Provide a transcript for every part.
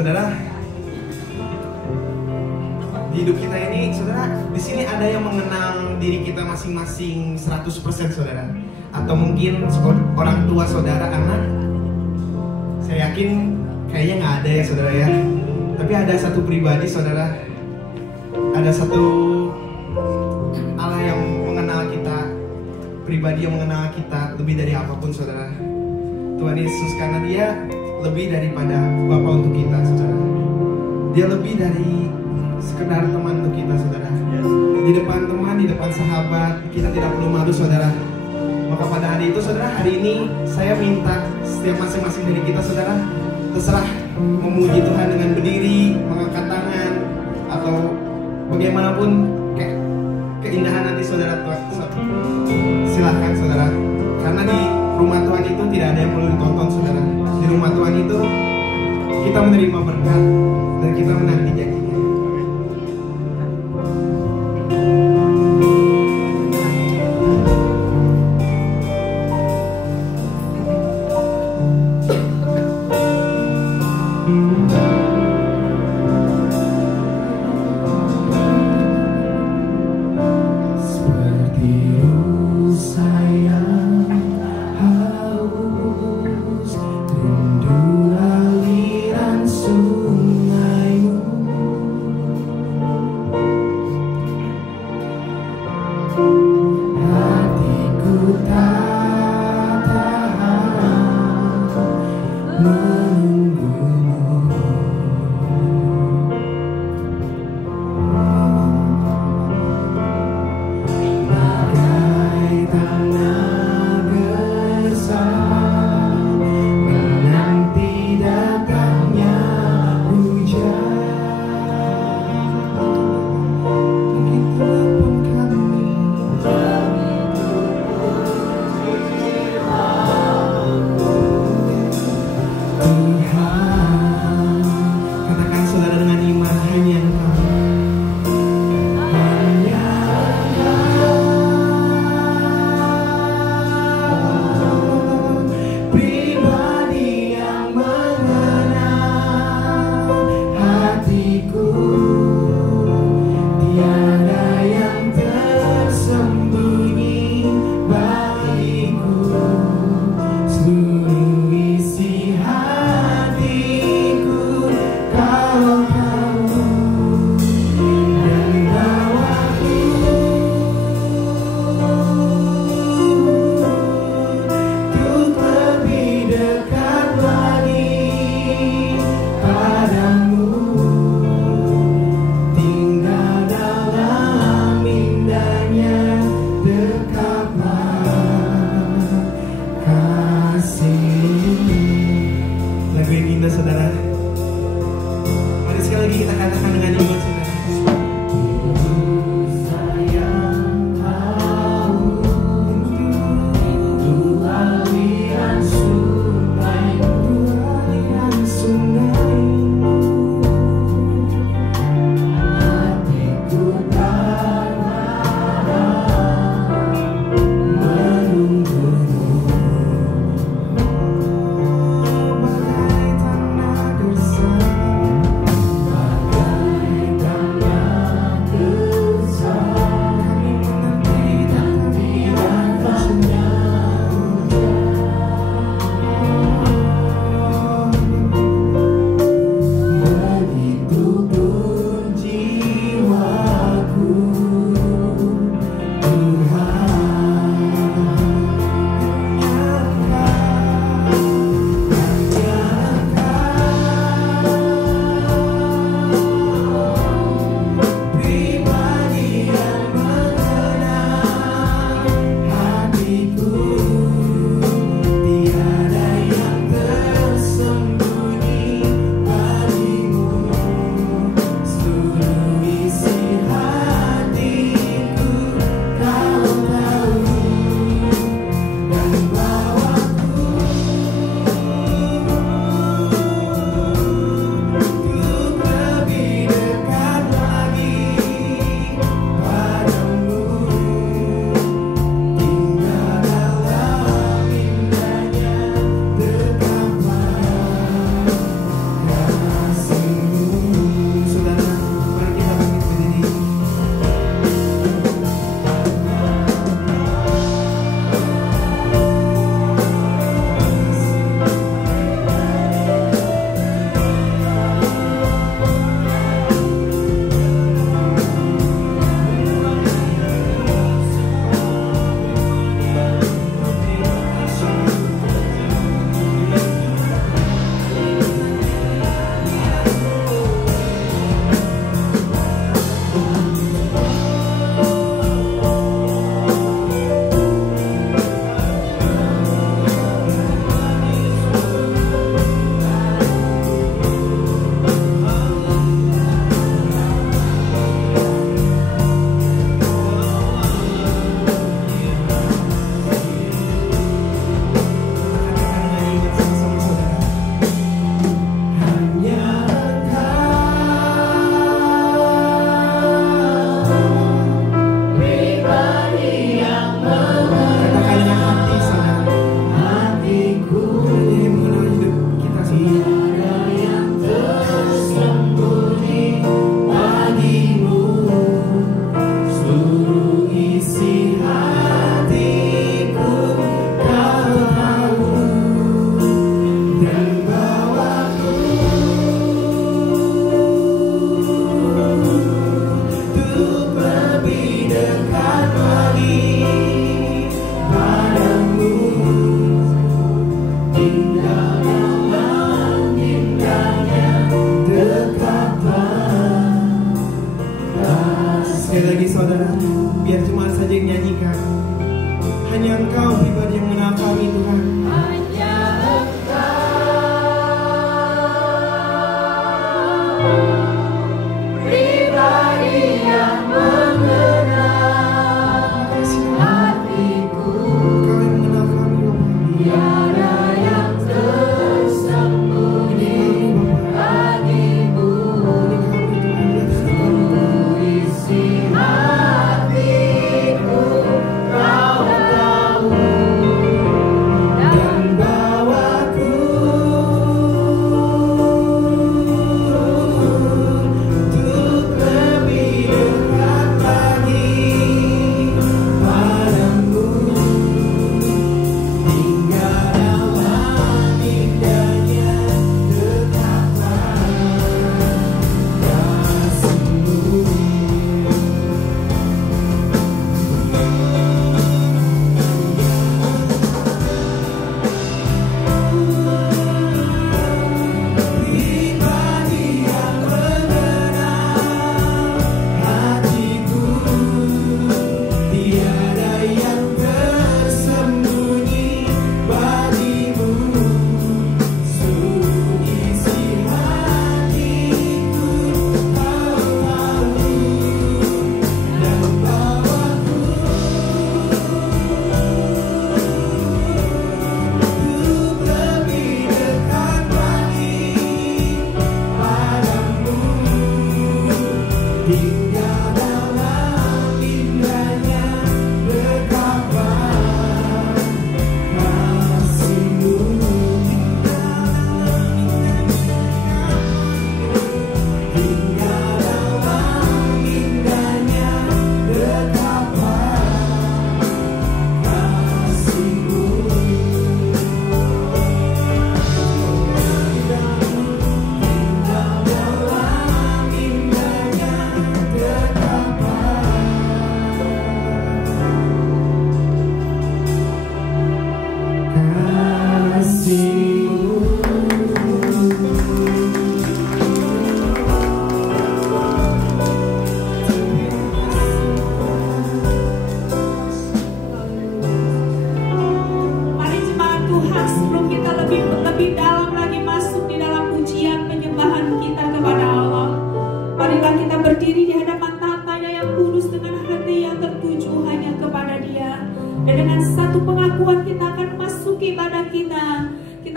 Saudara, di hidup kita ini, saudara, di sini ada yang mengenal diri kita masing-masing 100%, saudara. Atau mungkin orang tua saudara, anak. Saya yakin kayaknya nggak ada ya, saudara ya. Tapi ada satu pribadi, saudara. Ada satu Allah yang mengenal kita, pribadi yang mengenal kita lebih dari apapun, saudara. Tuhan Yesus, karena Dia lebih daripada Bapa untuk kita, saudara. Dia lebih dari sekedar teman untuk kita, saudara. Di depan teman, di depan sahabat, kita tidak perlu malu, saudara. Maka pada hari itu, saudara, hari ini saya minta setiap masing-masing dari kita, saudara, terserah memuji Tuhan dengan berdiri, mengangkat tangan, atau bagaimanapun keindahan hati saudara. Silahkan, saudara. Karena di rumah Tuhan itu tidak ada yang perlu ditonton, saudara. Di rumah Tuhan itu kita menerima berkat dan kita menanti janjinya. Rindu aliran sungaimu.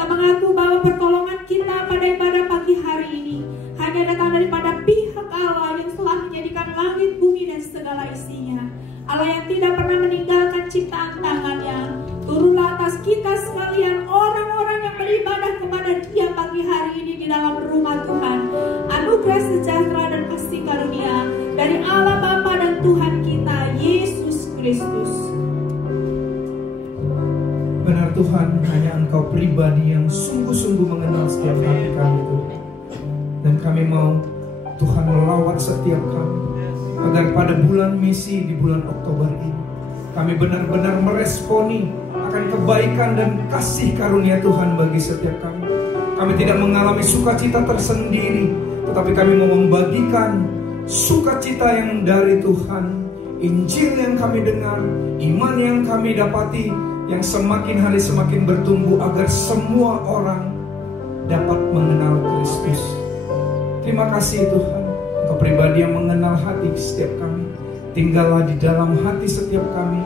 Kita mengaku bahwa pertolongan kita pada ibadah pagi hari ini hanya datang daripada pihak Allah yang telah menjadikan langit, bumi, dan segala isinya. Allah yang tidak pernah meninggalkan ciptaan tangannya. Turunlah atas kita sekalian orang-orang yang beribadah kepada Dia pagi hari ini di dalam rumah Tuhan. Anugerah sejahtera dan kasih karunia dari Allah Bapa dan Tuhan kita Yesus Kristus. Benar Tuhan, hanya Engkau pribadi yang sungguh-sungguh mengenal setiap hati kami Tuhan. Dan kami mau Tuhan melawat setiap kami, agar pada bulan misi di bulan Oktober ini kami benar-benar meresponi akan kebaikan dan kasih karunia Tuhan bagi setiap kami. Kami tidak mengalami sukacita tersendiri, tetapi kami mau membagikan sukacita yang dari Tuhan, Injil yang kami dengar, iman yang kami dapati, yang semakin hari semakin bertumbuh agar semua orang dapat mengenal Kristus. Terima kasih Tuhan, Engkau pribadi yang mengenal hati setiap kami. Tinggallah di dalam hati setiap kami,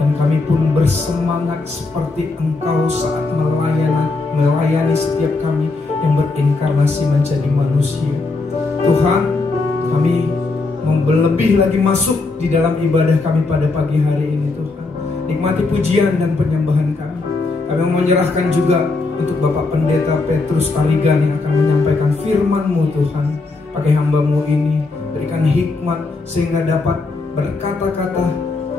dan kami pun bersemangat seperti Engkau saat melayani setiap kami yang berinkarnasi menjadi manusia. Tuhan, kami mau lebih lagi masuk di dalam ibadah kami pada pagi hari ini Tuhan. Nikmati pujian dan penyembahan kami. Kami mau menyerahkan juga untuk Bapak Pendeta Petrus Tarigan yang akan menyampaikan firman-Mu Tuhan. Pakai hamba-Mu ini, berikan hikmat sehingga dapat berkata-kata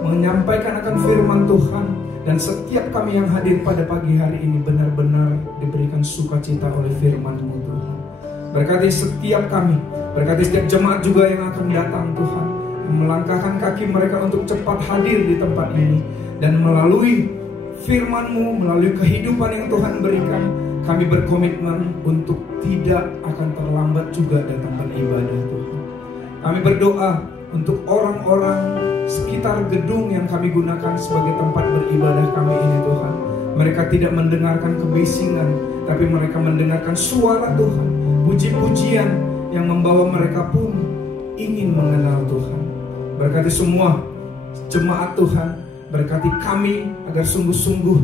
menyampaikan akan firman Tuhan. Dan setiap kami yang hadir pada pagi hari ini benar-benar diberikan sukacita oleh firman-Mu Tuhan. Berkati setiap kami, berkati setiap jemaat juga yang akan datang Tuhan, melangkahkan kaki mereka untuk cepat hadir di tempat ini. Dan melalui firman-Mu, melalui kehidupan yang Tuhan berikan, kami berkomitmen untuk tidak akan terlambat juga datang beribadah Tuhan. Kami berdoa untuk orang-orang sekitar gedung yang kami gunakan sebagai tempat beribadah kami ini Tuhan. Mereka tidak mendengarkan kebisingan, tapi mereka mendengarkan suara Tuhan, puji-pujian yang membawa mereka pun ingin mengenal Tuhan. Berkati semua jemaat Tuhan, berkati kami agar sungguh-sungguh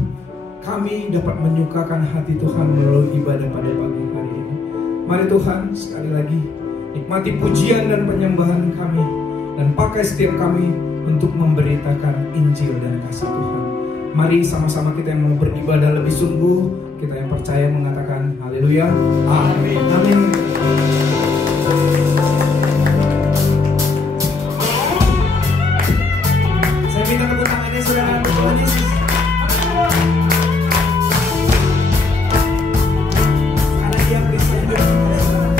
kami dapat menyukakan hati Tuhan melalui ibadah pada pagi hari ini. Mari Tuhan, sekali lagi nikmati pujian dan penyembahan kami, dan pakai setiap kami untuk memberitakan Injil dan kasih Tuhan. Mari sama-sama kita yang mau beribadah lebih sungguh, kita yang percaya mengatakan haleluya, amin, amin. Saya minta tepuk tangannya saudara untuk Tuhan Yesus. Karena Dia Kristus hidup kita saudara.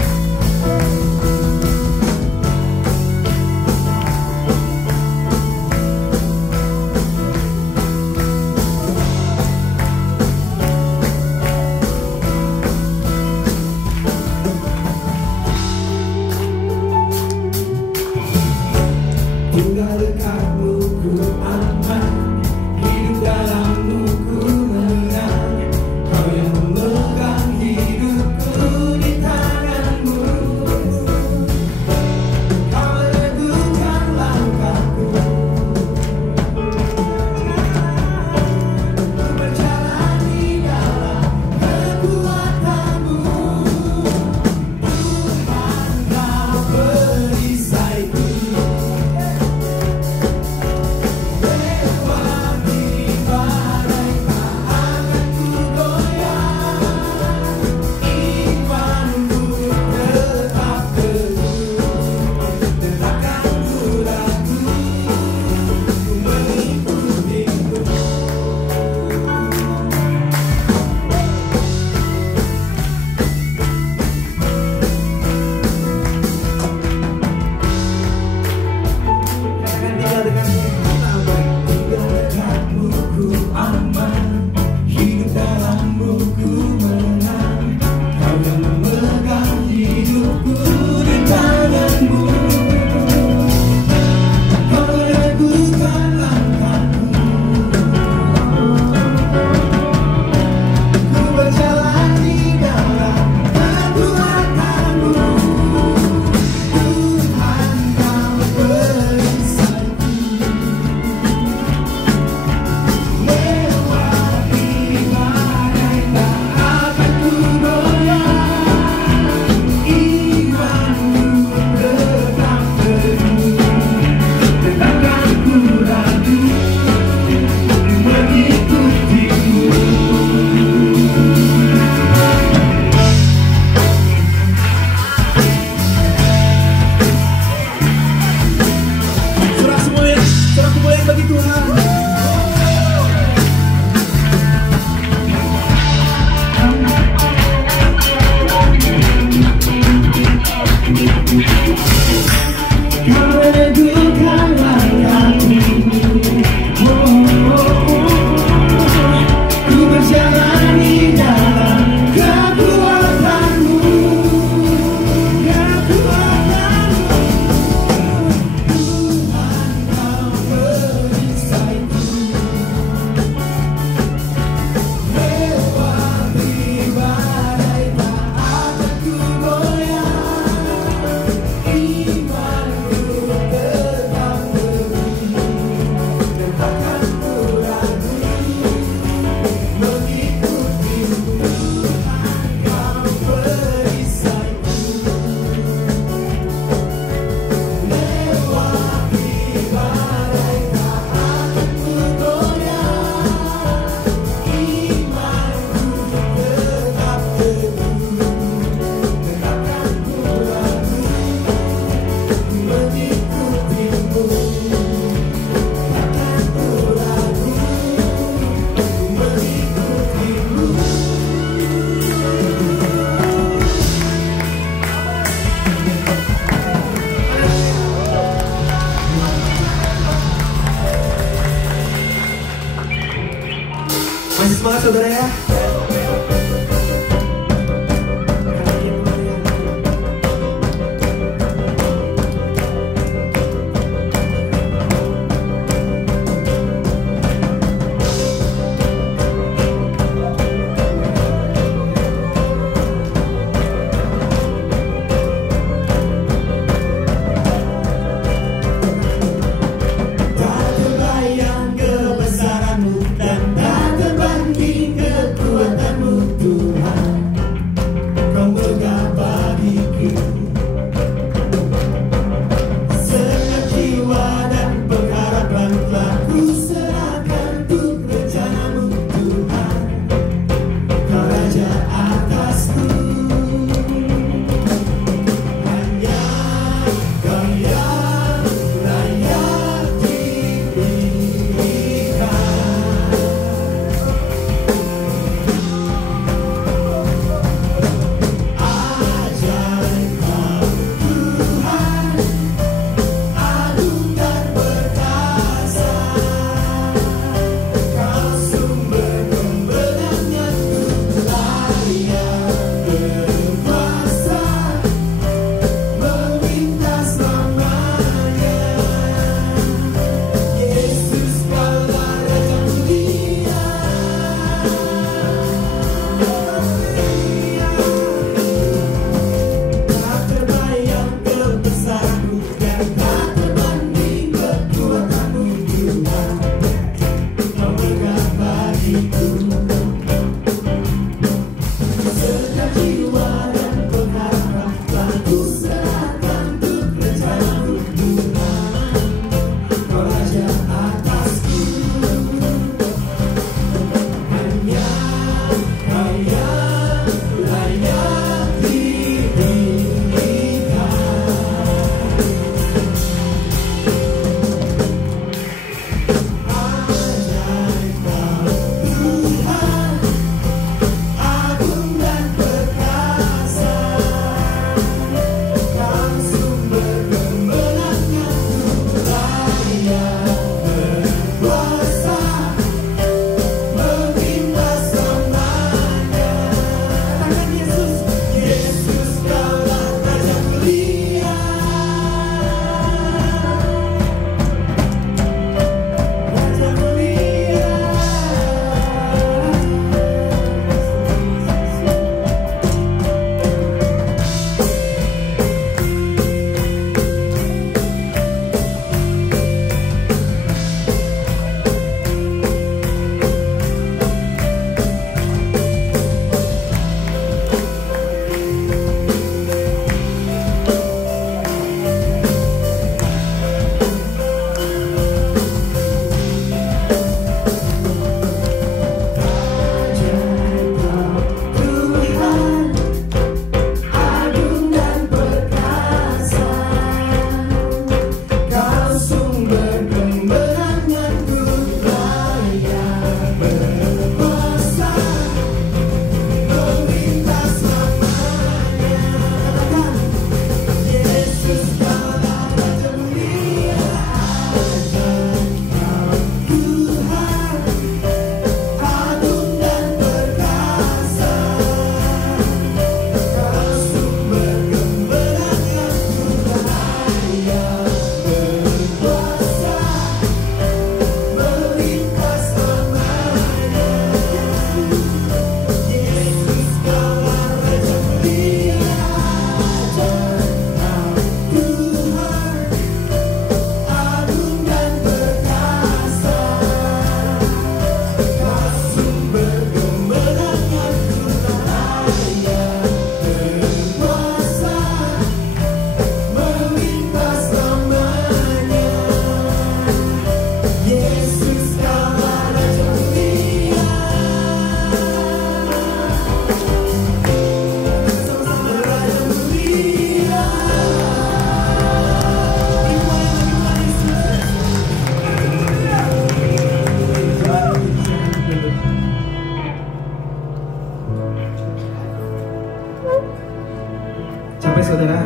saudara.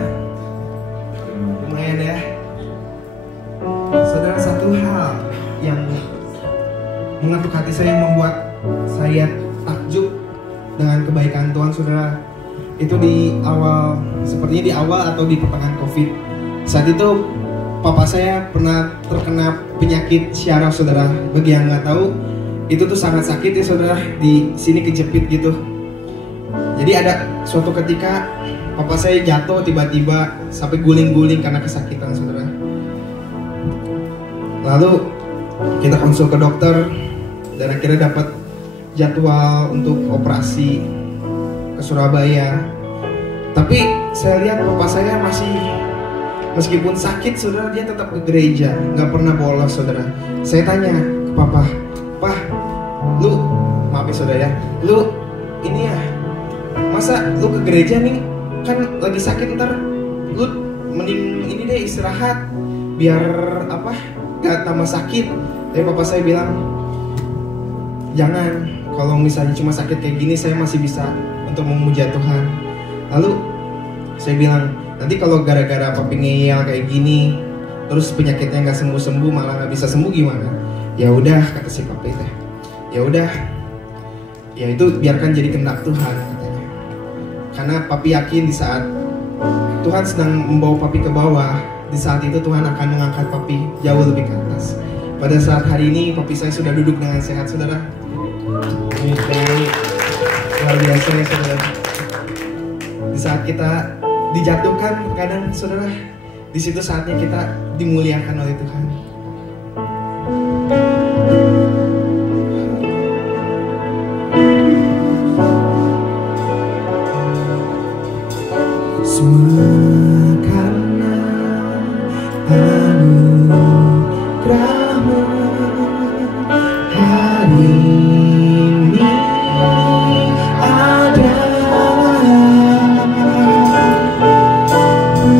Lumayan ya. Saudara, satu hal yang mengetuk hati saya, yang membuat saya takjub dengan kebaikan Tuhan, saudara, itu di awal, sepertinya di awal atau di pertengahan COVID. Saat itu papa saya pernah terkena penyakit syaraf, saudara. Bagi yang nggak tahu, itu tuh sangat sakit ya saudara, di sini kejepit gitu. Jadi ada suatu ketika papa saya jatuh tiba-tiba sampai guling-guling karena kesakitan, saudara. Lalu kita konsul ke dokter dan akhirnya dapat jadwal untuk operasi ke Surabaya. Tapi saya lihat papa saya masih, meskipun sakit saudara, dia tetap ke gereja, nggak pernah bolos, saudara. Saya tanya ke papa, "Pak, lu, maaf ya saudara ya, lu ini ya, masa lu ke gereja nih, kan lagi sakit, ntar lu mending ini deh istirahat biar apa, gak tambah sakit." Tapi papa saya bilang, "Jangan, kalau misalnya cuma sakit kayak gini saya masih bisa untuk memuja Tuhan." Lalu saya bilang, "Nanti kalau gara-gara papi ngeyel kayak gini, terus penyakitnya nggak sembuh-sembuh, malah nggak bisa sembuh gimana?" "Ya udah," kata si papi teh, "ya udah, ya itu biarkan jadi kehendak Tuhan," katanya. Karena papi yakin di saat Tuhan sedang membawa papi ke bawah, di saat itu Tuhan akan mengangkat papi jauh lebih ke atas. Pada saat hari ini papi saya sudah duduk dengan sehat, saudara. Ini luar biasa ya saudara. Di saat kita dijatuhkan kadang, saudara, di situ saatnya kita dimuliakan oleh Tuhan. Semua karena anugerah-Mu hari ini ada.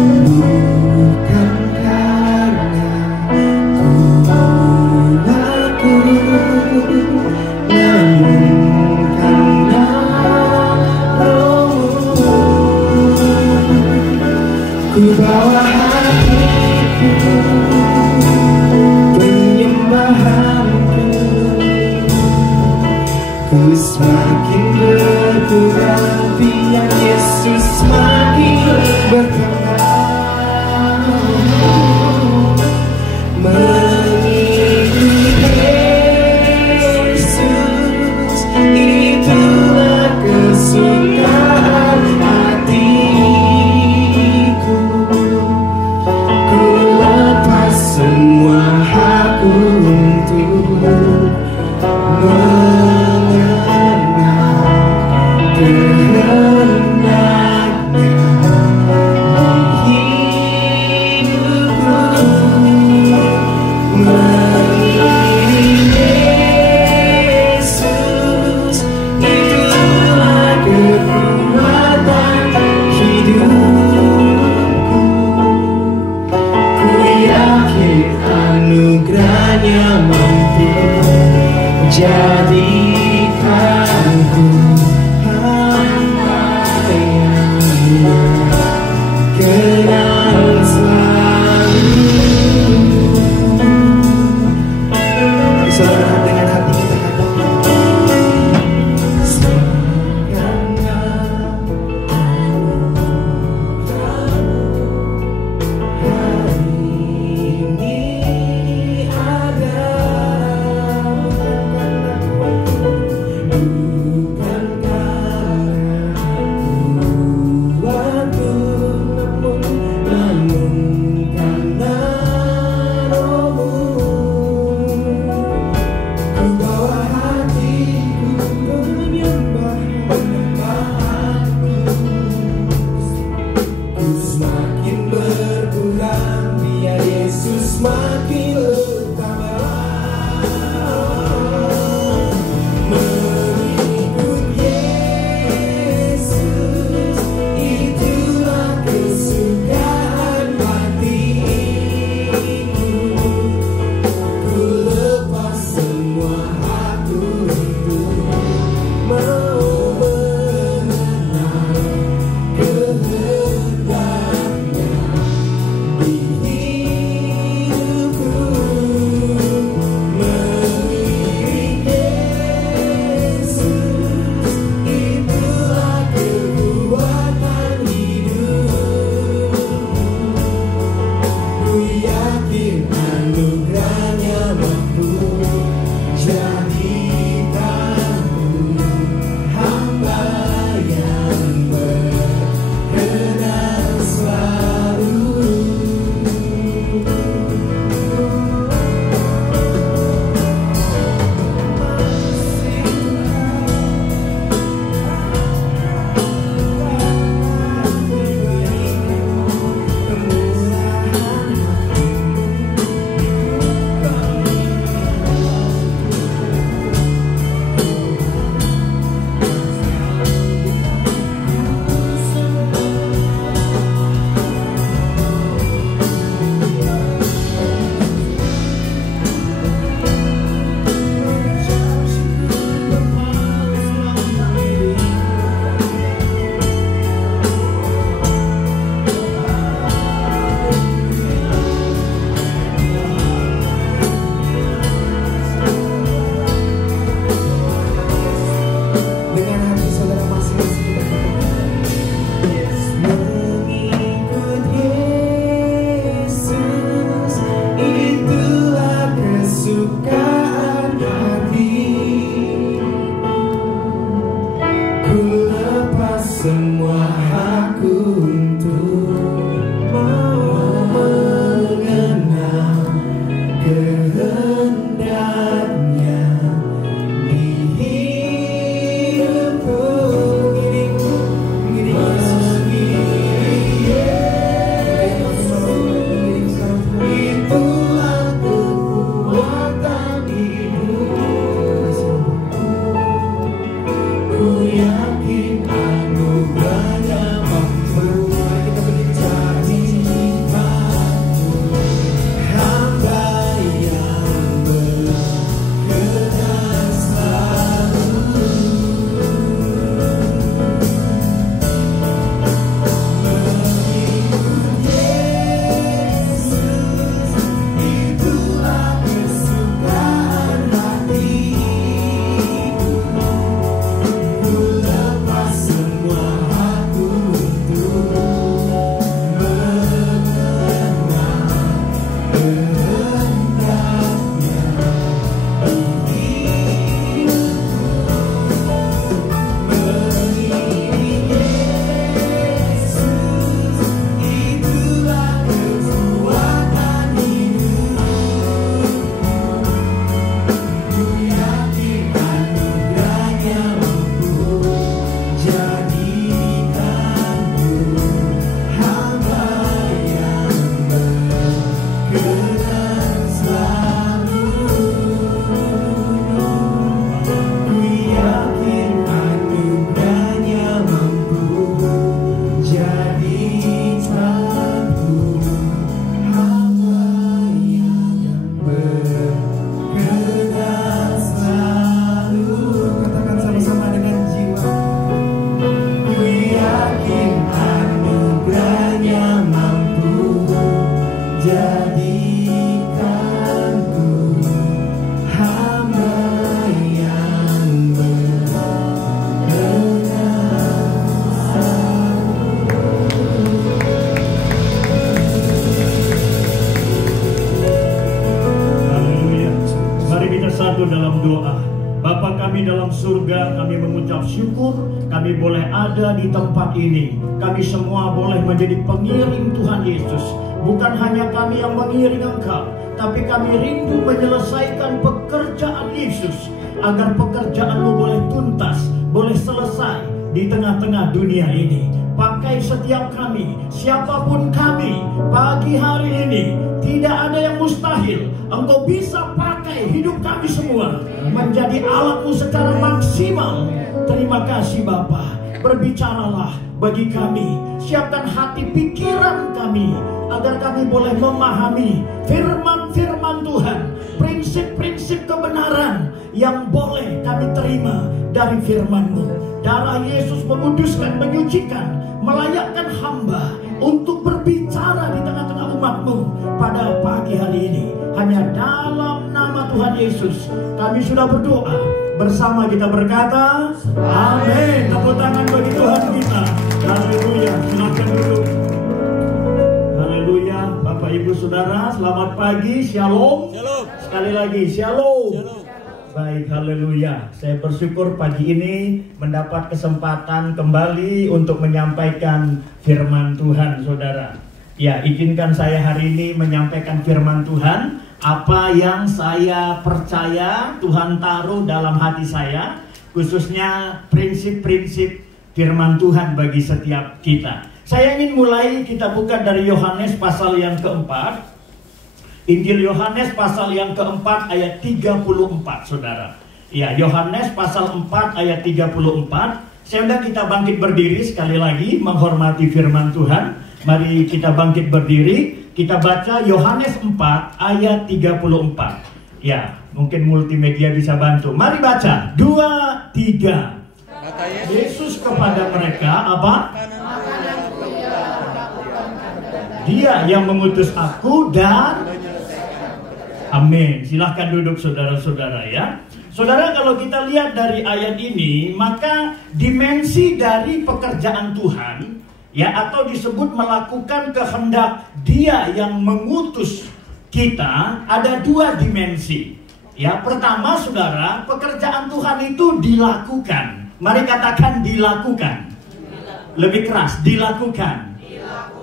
Bukan karena kuatku, namun karena Roh-Mu. Ku bawa hatiku, penyembahanku, ku semakin berkurang, biar Yesus semakin berkembang. Mengikuti Yesus, itulah kesukaan hatiku. Ku lepas semua hakku untuk mengenal kehendaknya di hidupku. Mengiring Yesus, itulah kekuatan hidupku. Ku yakin anugerah-Nya mampu jadikanku hamba yang kenal selalu. Mari saudara, dengan hati kita katakan, karena hari ini ada. Bukan karena kuatku, namun karena Roh-Mu. Ku bawa hatiku, penyembahanku, ku semakin berkurang, biar Yesus semakin bertambah. Mengikut Yesus, itulah kesukaan hatiku. Ku lepas semua hakku untuk mau dalam surga, kami mengucap syukur kami boleh ada di tempat ini. Kami semua boleh menjadi pengiring Tuhan Yesus. Bukan hanya kami yang mengiring Engkau, tapi kami rindu menyelesaikan pekerjaan Yesus, agar pekerjaan-Mu boleh tuntas, boleh selesai di tengah-tengah dunia ini. Pakai setiap kami, siapapun kami, pagi hari ini tidak ada yang mustahil. Engkau bisa pakai hidup kami semua menjadi alat-Mu secara maksimal. Terima kasih Bapa. Berbicaralah bagi kami, siapkan hati pikiran kami, agar kami boleh memahami firman-firman Tuhan, prinsip-prinsip kebenaran yang boleh kami terima dari firman-Mu. Darah Yesus menguduskan, menyucikan, melayakkan hamba untuk berbicara di tengah-tengah umat-Mu pada pagi hari ini. Hanya dalam nama Tuhan Yesus kami sudah berdoa. Bersama kita berkata, amin. Tepuk tangan bagi Tuhan kita. Haleluya. Silakan duduk. Haleluya. Bapak Ibu Saudara, selamat pagi. Shalom. Sekali lagi, shalom. Baik, haleluya. Saya bersyukur pagi ini mendapat kesempatan kembali untuk menyampaikan firman Tuhan, Saudara. Ya, izinkan saya hari ini menyampaikan firman Tuhan. Apa yang saya percaya Tuhan taruh dalam hati saya, khususnya prinsip-prinsip firman Tuhan bagi setiap kita. Saya ingin mulai, kita buka dari Yohanes pasal yang keempat. Injil Yohanes pasal yang keempat ayat 34, Saudara. Ya, Yohanes pasal 4 ayat 34. Saya undang kita bangkit berdiri sekali lagi menghormati firman Tuhan. Mari kita bangkit berdiri. Kita baca Yohanes 4 ayat 34. Ya, mungkin multimedia bisa bantu. Mari baca. 2, 3. Kata Yesus kepada mereka apa? Dia yang mengutus aku dan amin. Silahkan duduk saudara-saudara ya. Saudara, kalau kita lihat dari ayat ini, maka dimensi dari pekerjaan Tuhan, ya, atau disebut melakukan kehendak Dia yang mengutus kita, ada dua dimensi. Ya, pertama saudara, pekerjaan Tuhan itu dilakukan. Mari katakan dilakukan. Lebih keras, dilakukan.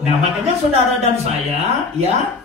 Nah, makanya saudara dan saya, ya,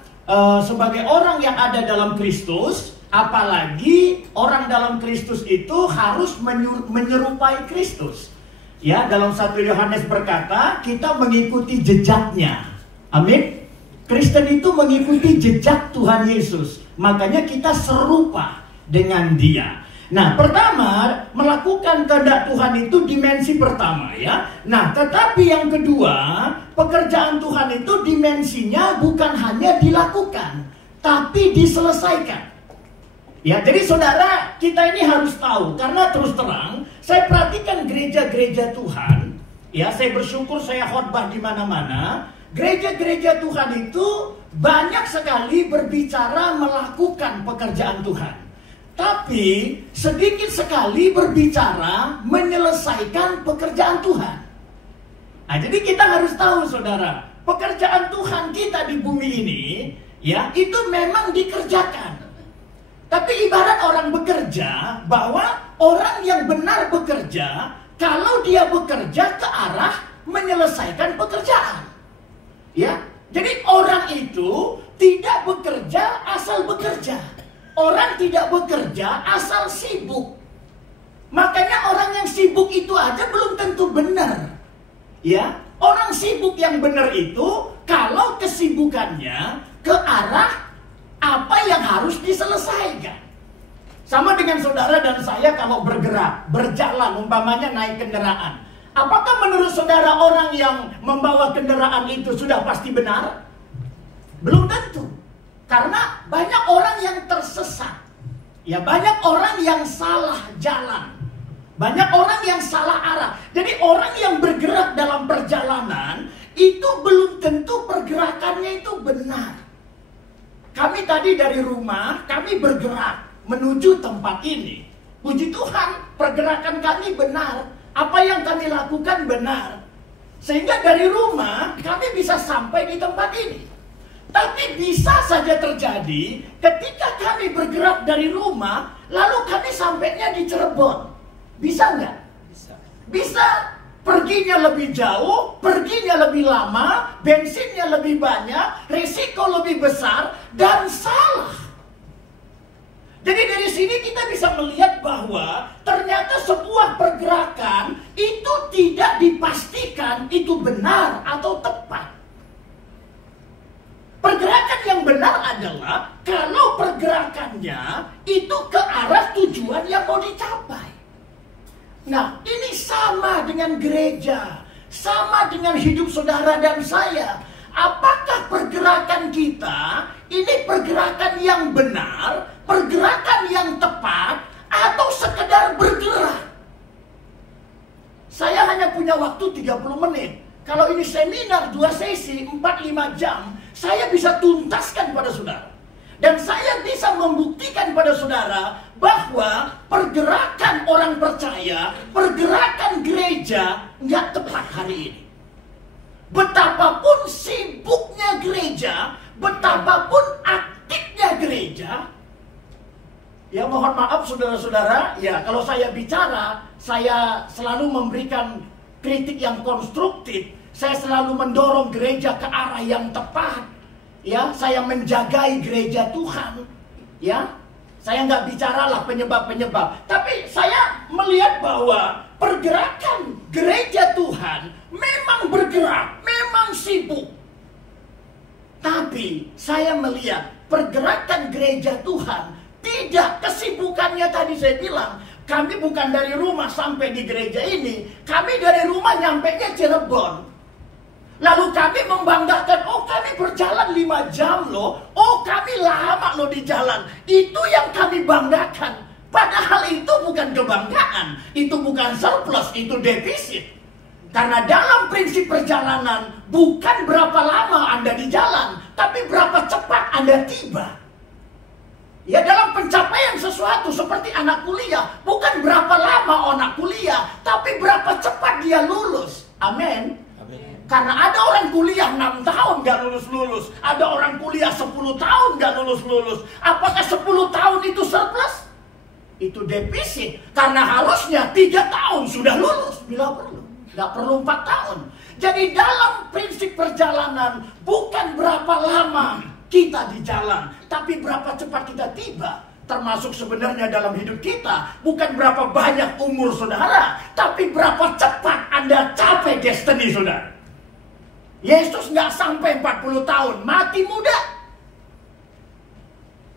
sebagai orang yang ada dalam Kristus, apalagi orang dalam Kristus itu harus menyerupai Kristus. Ya, dalam 1 Yohanes berkata, kita mengikuti jejaknya. Amin. Kristen itu mengikuti jejak Tuhan Yesus. Makanya kita serupa dengan Dia. Nah, pertama, melakukan kehendak Tuhan itu dimensi pertama ya. Nah, tetapi yang kedua, pekerjaan Tuhan itu dimensinya bukan hanya dilakukan, tapi diselesaikan. Ya, jadi saudara, kita ini harus tahu, karena terus terang saya perhatikan gereja-gereja Tuhan, ya, saya bersyukur saya khotbah di mana-mana. Gereja-gereja Tuhan itu banyak sekali berbicara melakukan pekerjaan Tuhan, tapi sedikit sekali berbicara menyelesaikan pekerjaan Tuhan. Nah, jadi kita harus tahu saudara, pekerjaan Tuhan kita di bumi ini, ya, itu memang dikerjakan. Tapi ibarat orang bekerja, bahwa orang yang benar bekerja, kalau dia bekerja ke arah menyelesaikan pekerjaan. Ya, jadi orang itu tidak bekerja asal bekerja. Orang tidak bekerja asal sibuk. Makanya orang yang sibuk itu aja belum tentu benar. Ya, orang sibuk yang benar itu kalau kesibukannya ke arah apa yang harus diselesaikan. Sama dengan saudara dan saya kalau bergerak, berjalan, umpamanya naik kendaraan. Apakah menurut saudara orang yang membawa kendaraan itu sudah pasti benar? Belum tentu. Karena banyak orang yang tersesat. Ya, banyak orang yang salah jalan. Banyak orang yang salah arah. Jadi orang yang bergerak dalam perjalanan itu belum tentu pergerakannya itu benar. Kami tadi dari rumah, kami bergerak menuju tempat ini. Puji Tuhan, pergerakan kami benar. Apa yang kami lakukan benar. Sehingga dari rumah kami bisa sampai di tempat ini. Tapi bisa saja terjadi ketika kami bergerak dari rumah, lalu kami sampainya di Cirebon. Bisa nggak? Bisa. Perginya lebih jauh, perginya lebih lama, bensinnya lebih banyak, risiko lebih besar, dan salah. Jadi dari sini kita bisa melihat bahwa ternyata sebuah pergerakan itu tidak dipastikan itu benar atau tepat. Pergerakan yang benar adalah kalau pergerakannya itu ke arah tujuan yang mau dicapai. Nah, ini sama dengan gereja, sama dengan hidup saudara dan saya. Apakah pergerakan kita ini pergerakan yang benar, pergerakan yang tepat, atau sekedar bergerak? Saya hanya punya waktu 30 menit. Kalau ini seminar 2 sesi 4-5 jam, saya bisa tuntaskan pada saudara. Dan saya bisa membuktikan pada saudara bahwa pergerakan orang percaya, pergerakan gereja nggak tepat hari ini. Betapapun sibuknya gereja, betapapun aktifnya gereja, ya mohon maaf saudara-saudara, ya kalau saya bicara, saya selalu memberikan kritik yang konstruktif, saya selalu mendorong gereja ke arah yang tepat. Ya, saya menjagai gereja Tuhan. Ya, saya nggak bicaralah penyebab-penyebab, tapi saya melihat bahwa pergerakan gereja Tuhan memang bergerak, memang sibuk. Tapi saya melihat pergerakan gereja Tuhan tidak kesibukannya tadi saya bilang. Kami bukan dari rumah sampai di gereja ini, kami dari rumah nyampainya Cirebon. Lalu kami membanggakan, oh kami berjalan 5 jam loh, oh kami lama loh di jalan. Itu yang kami banggakan. Padahal itu bukan kebanggaan, itu bukan surplus, itu defisit. Karena dalam prinsip perjalanan, bukan berapa lama Anda di jalan, tapi berapa cepat Anda tiba. Ya dalam pencapaian sesuatu seperti anak kuliah, bukan berapa lama anak kuliah, tapi berapa cepat dia lulus. Amin. Karena ada orang kuliah 6 tahun gak lulus-lulus. Ada orang kuliah 10 tahun gak lulus-lulus. Apakah 10 tahun itu surplus? Itu defisit. Karena harusnya 3 tahun sudah lulus bila perlu. Gak perlu 4 tahun. Jadi dalam prinsip perjalanan, bukan berapa lama kita di jalan, tapi berapa cepat kita tiba. Termasuk sebenarnya dalam hidup kita, bukan berapa banyak umur saudara, tapi berapa cepat Anda capai destiny saudara. Yesus nggak sampai 40 tahun, mati muda.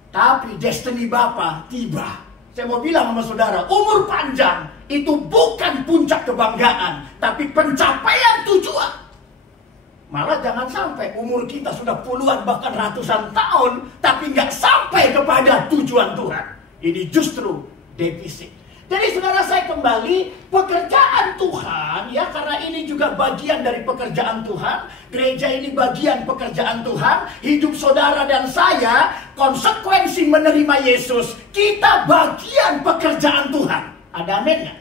Tapi destiny Bapa tiba. Saya mau bilang sama saudara, umur panjang itu bukan puncak kebanggaan, tapi pencapaian tujuan. Malah jangan sampai umur kita sudah puluhan bahkan ratusan tahun, tapi nggak sampai kepada tujuan Tuhan. Ini justru defisit. Jadi saudara saya kembali, pekerjaan Tuhan, ya karena ini juga bagian dari pekerjaan Tuhan. Gereja ini bagian pekerjaan Tuhan. Hidup saudara dan saya, konsekuensi menerima Yesus, kita bagian pekerjaan Tuhan. Ada amin nggak?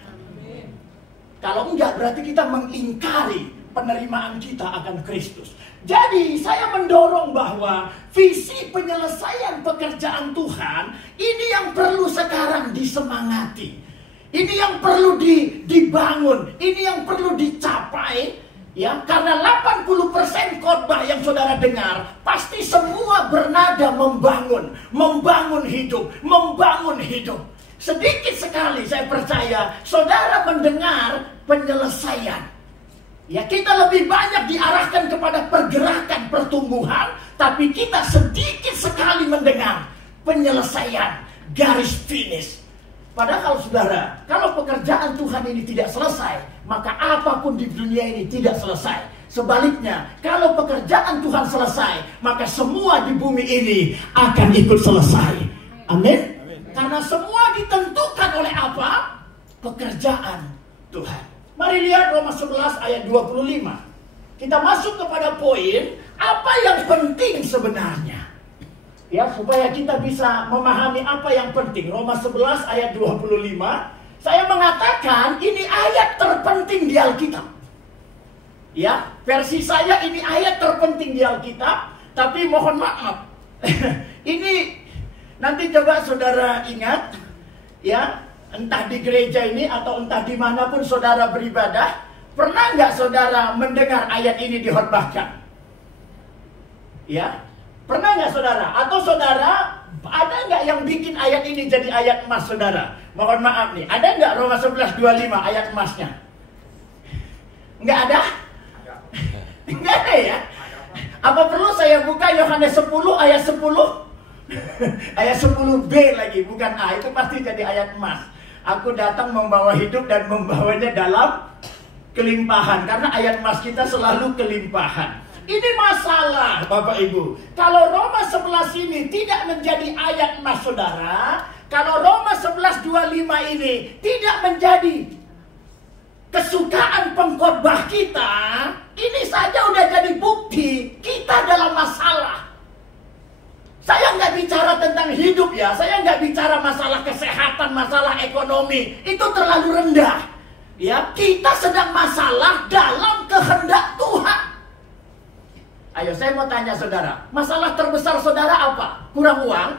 Kalau enggak, berarti kita mengingkari penerimaan kita akan Kristus. Jadi saya mendorong bahwa visi penyelesaian pekerjaan Tuhan ini yang perlu sekarang disemangati. Ini yang perlu dibangun, ini yang perlu dicapai, ya. Karena 80% khotbah yang saudara dengar pasti semua bernada membangun hidup. Sedikit sekali saya percaya saudara mendengar penyelesaian. Ya, kita lebih banyak diarahkan kepada pergerakan pertumbuhan, tapi kita sedikit sekali mendengar penyelesaian, garis finish. Padahal saudara, kalau pekerjaan Tuhan ini tidak selesai, maka apapun di dunia ini tidak selesai. Sebaliknya, kalau pekerjaan Tuhan selesai, maka semua di bumi ini akan ikut selesai. Amin. Karena semua ditentukan oleh apa? Pekerjaan Tuhan. Mari lihat Roma 11 ayat 25. Kita masuk kepada poin apa yang penting sebenarnya. Ya, supaya kita bisa memahami apa yang penting. Roma 11 ayat 25. Saya mengatakan ini ayat terpenting di Alkitab. Ya, versi saya ini ayat terpenting di Alkitab. Tapi mohon maaf. Ini nanti coba saudara ingat. Ya, entah di gereja ini atau entah dimanapun saudara beribadah, pernah nggak saudara mendengar ayat ini dikhotbahkan? Ya, pernah nggak saudara? Atau saudara ada nggak yang bikin ayat ini jadi ayat emas saudara? Mohon maaf nih, ada nggak Roma 11:25 ayat emasnya? Nggak ada? Nggak ada ya? Apa perlu saya buka Yohanes 10 ayat 10? Ayat 10b lagi, bukan A, itu pasti jadi ayat emas. Aku datang membawa hidup dan membawanya dalam kelimpahan. Karena ayat emas kita selalu kelimpahan. Ini masalah Bapak Ibu. Kalau Roma 11 ini tidak menjadi ayat emas saudara, kalau Roma 11:25 ini tidak menjadi kesukaan pengkhotbah kita, ini saja udah jadi bukti kita dalam masalah. Saya nggak bicara tentang hidup ya, saya nggak bicara masalah kesehatan, masalah ekonomi, itu terlalu rendah. Ya, kita sedang masalah dalam kehendak Tuhan. Ayo saya mau tanya saudara, masalah terbesar saudara apa? Kurang uang?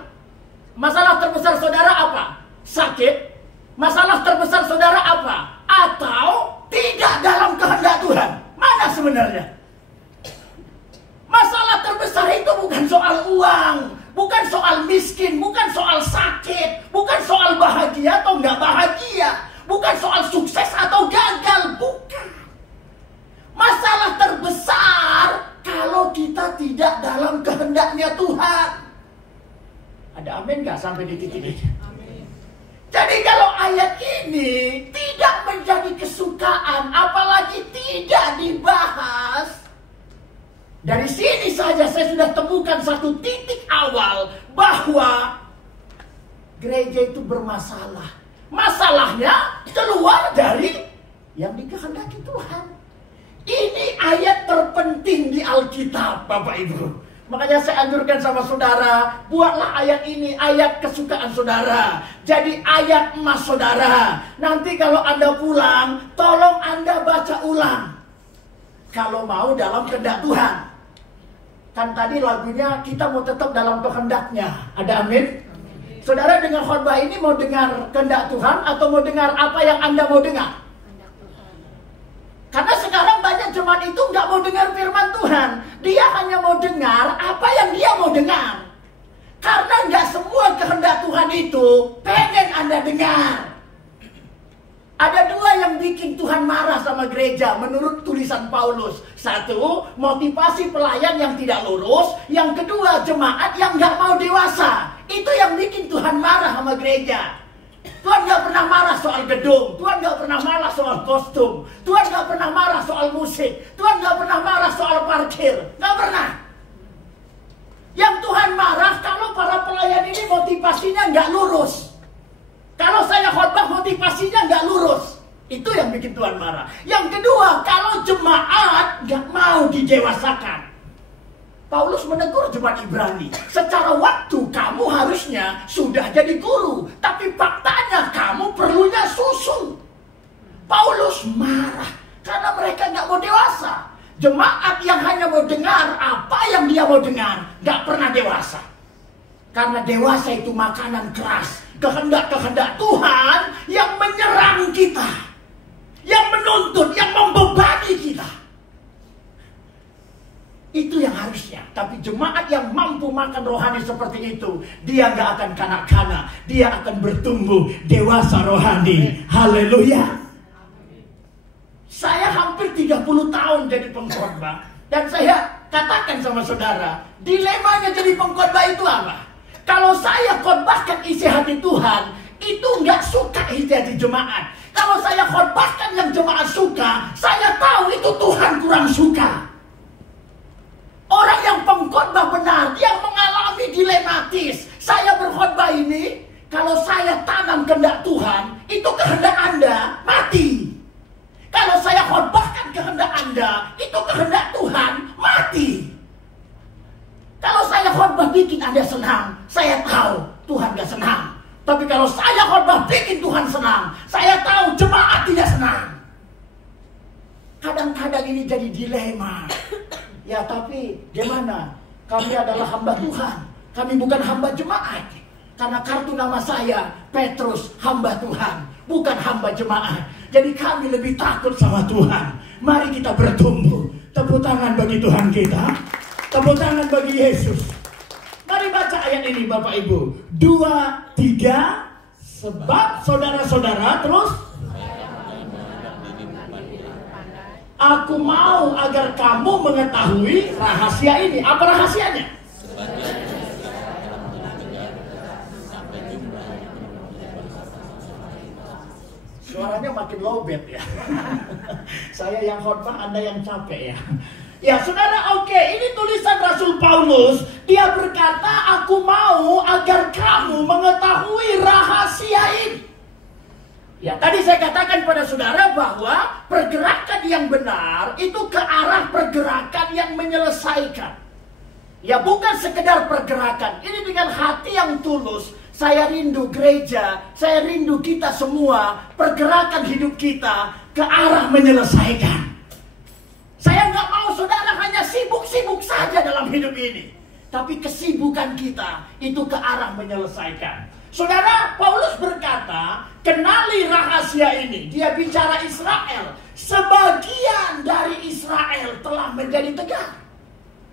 Masalah terbesar saudara apa? Sakit? Masalah terbesar saudara apa? Atau tidak dalam kehendak Tuhan? Mana sebenarnya? Masalah terbesar itu bukan soal uang, bukan soal miskin, bukan soal sakit, bukan soal bahagia atau nggak bahagia, bukan soal sukses atau gagal, bukan. Masalah terbesar kalau kita tidak dalam kehendaknya Tuhan. Ada amin nggak sampai di titik ini? Jadi kalau ayat ini tidak menjadi kesukaan, apalagi tidak dibahas, dari sini saja saya sudah temukan satu titik awal bahwa gereja itu bermasalah. Masalahnya keluar dari yang dikehendaki Tuhan. Ini ayat terpenting di Alkitab, Bapak Ibu. Makanya saya anjurkan sama saudara, buatlah ayat ini ayat kesukaan saudara. Jadi ayat emas saudara. Nanti kalau Anda pulang, tolong Anda baca ulang. Kalau mau dalam kehendak Tuhan. Kan tadi lagunya kita mau tetap dalam kehendaknya. Ada amin? Saudara dengar khotbah ini mau dengar kehendak Tuhan atau mau dengar apa yang Anda mau dengar? Karena sekarang banyak jemaat itu nggak mau dengar firman Tuhan. Dia hanya mau dengar apa yang dia mau dengar. Karena nggak semua kehendak Tuhan itu pengen Anda dengar. Ada dua yang bikin Tuhan marah sama gereja menurut tulisan Paulus. Satu, motivasi pelayan yang tidak lurus. Yang kedua, jemaat yang nggak mau dewasa. Itu yang bikin Tuhan marah sama gereja. Tuhan gak pernah marah soal gedung. Tuhan gak pernah marah soal kostum. Tuhan gak pernah marah soal musik. Tuhan gak pernah marah soal parkir. Gak pernah. Yang Tuhan marah kalau para pelayan ini motivasinya gak lurus. Kalau saya khotbah motivasinya gak lurus. Itu yang bikin Tuhan marah. Yang kedua, kalau jemaat gak mau didewasakan. Paulus menegur jemaat Ibrani, secara waktu kamu harusnya sudah jadi guru, tapi faktanya kamu perlunya susu. Paulus marah karena mereka nggak mau dewasa. Jemaat yang hanya mau dengar apa yang dia mau dengar, nggak pernah dewasa. Karena dewasa itu makanan keras, kehendak-kehendak Tuhan yang menyerang kita, yang menuntut, yang membebani kita. Itu yang harusnya. Tapi jemaat yang mampu makan rohani seperti itu, dia gak akan kanak-kanak. Dia akan bertumbuh dewasa rohani. Haleluya. Saya hampir 30 tahun jadi pengkhotbah. Dan saya katakan sama saudara, dilemanya jadi pengkhotbah itu apa? Kalau saya khotbahkan isi hati Tuhan, itu gak suka isi hati jemaat. Kalau saya khotbahkan yang jemaat suka, saya tahu itu Tuhan kurang suka. Orang yang pengkhotbah benar, yang mengalami dilematis. Saya berkhotbah ini, kalau saya tanam kehendak Tuhan, itu kehendak Anda mati. Kalau saya khotbahkan kehendak Anda, itu kehendak Tuhan mati. Kalau saya khotbah bikin Anda senang, saya tahu Tuhan gak senang. Tapi kalau saya khotbah bikin Tuhan senang, saya tahu jemaat tidak senang. Kadang-kadang ini jadi dilema. Ya tapi gimana? Kami adalah hamba Tuhan. Kami bukan hamba jemaat. Karena kartu nama saya Petrus, hamba Tuhan, bukan hamba jemaat. Jadi kami lebih takut sama Tuhan. Mari kita bertumbuh. Tepuk tangan bagi Tuhan kita. Tepuk tangan bagi Yesus. Mari baca ayat ini Bapak Ibu. 2, 3. Sebab saudara-saudara terus. Aku mau agar kamu mengetahui rahasia ini. Apa rahasianya? Suaranya makin lowbat ya. Saya yang khotbah, Anda yang capek ya. Ya saudara, oke, ini tulisan Rasul Paulus. Dia berkata, aku mau agar kamu mengetahui rahasia ini. Ya, tadi saya katakan pada saudara bahwa pergerakan yang benar itu ke arah pergerakan yang menyelesaikan. Ya, bukan sekedar pergerakan. Ini dengan hati yang tulus. Saya rindu gereja, saya rindu kita semua, pergerakan hidup kita ke arah menyelesaikan. Saya nggak mau saudara hanya sibuk-sibuk saja dalam hidup ini. Tapi kesibukan kita itu ke arah menyelesaikan. Saudara, Paulus berkata, kenali rahasia ini. Dia bicara Israel. Sebagian dari Israel telah menjadi tegar.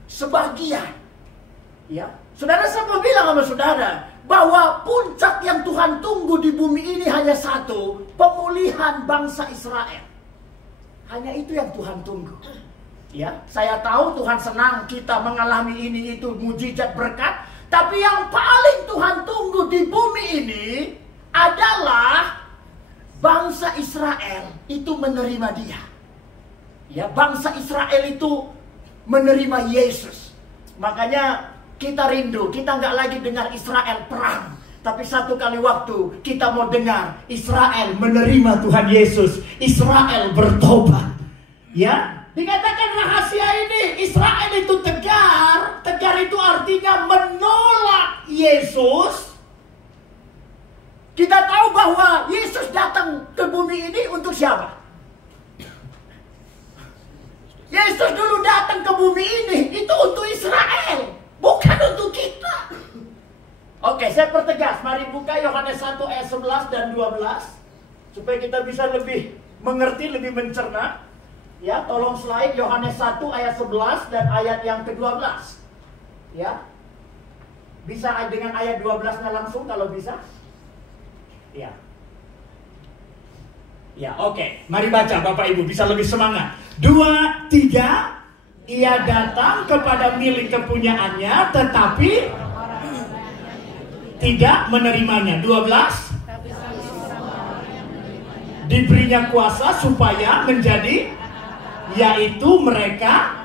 Sebagian. Ya, saudara, saya mau bilang sama saudara, bahwa puncak yang Tuhan tunggu di bumi ini hanya satu, pemulihan bangsa Israel. Hanya itu yang Tuhan tunggu. Ya, saya tahu Tuhan senang kita mengalami ini itu mujizat berkat, tapi yang paling Tuhan tunggu di bumi ini adalah bangsa Israel itu menerima Dia. Ya, bangsa Israel itu menerima Yesus. Makanya kita rindu, kita nggak lagi dengar Israel perang. Tapi satu kali waktu kita mau dengar Israel menerima Tuhan Yesus. Israel bertobat. Ya, dikatakan rahasia ini, Israel itu tegar. Tegar itu artinya menolak Yesus. Kita tahu bahwa Yesus datang ke bumi ini untuk siapa? Yesus dulu datang ke bumi ini, itu untuk Israel. Bukan untuk kita. Oke, saya pertegas. Mari buka Yohanes 1 ayat 11 dan 12. Supaya kita bisa lebih mengerti, lebih mencerna. Ya, tolong slide Yohanes 1 ayat 11 dan ayat yang ke-12. Ya. Bisa dengan ayat 12-nya langsung kalau bisa? Ya. Ya, oke. Mari baca Bapak Ibu, bisa lebih semangat. 2, 3. Ia datang kepada milik kepunyaannya, tetapi tidak menerimanya. 12. Diberinya kuasa supaya menjadi, yaitu mereka.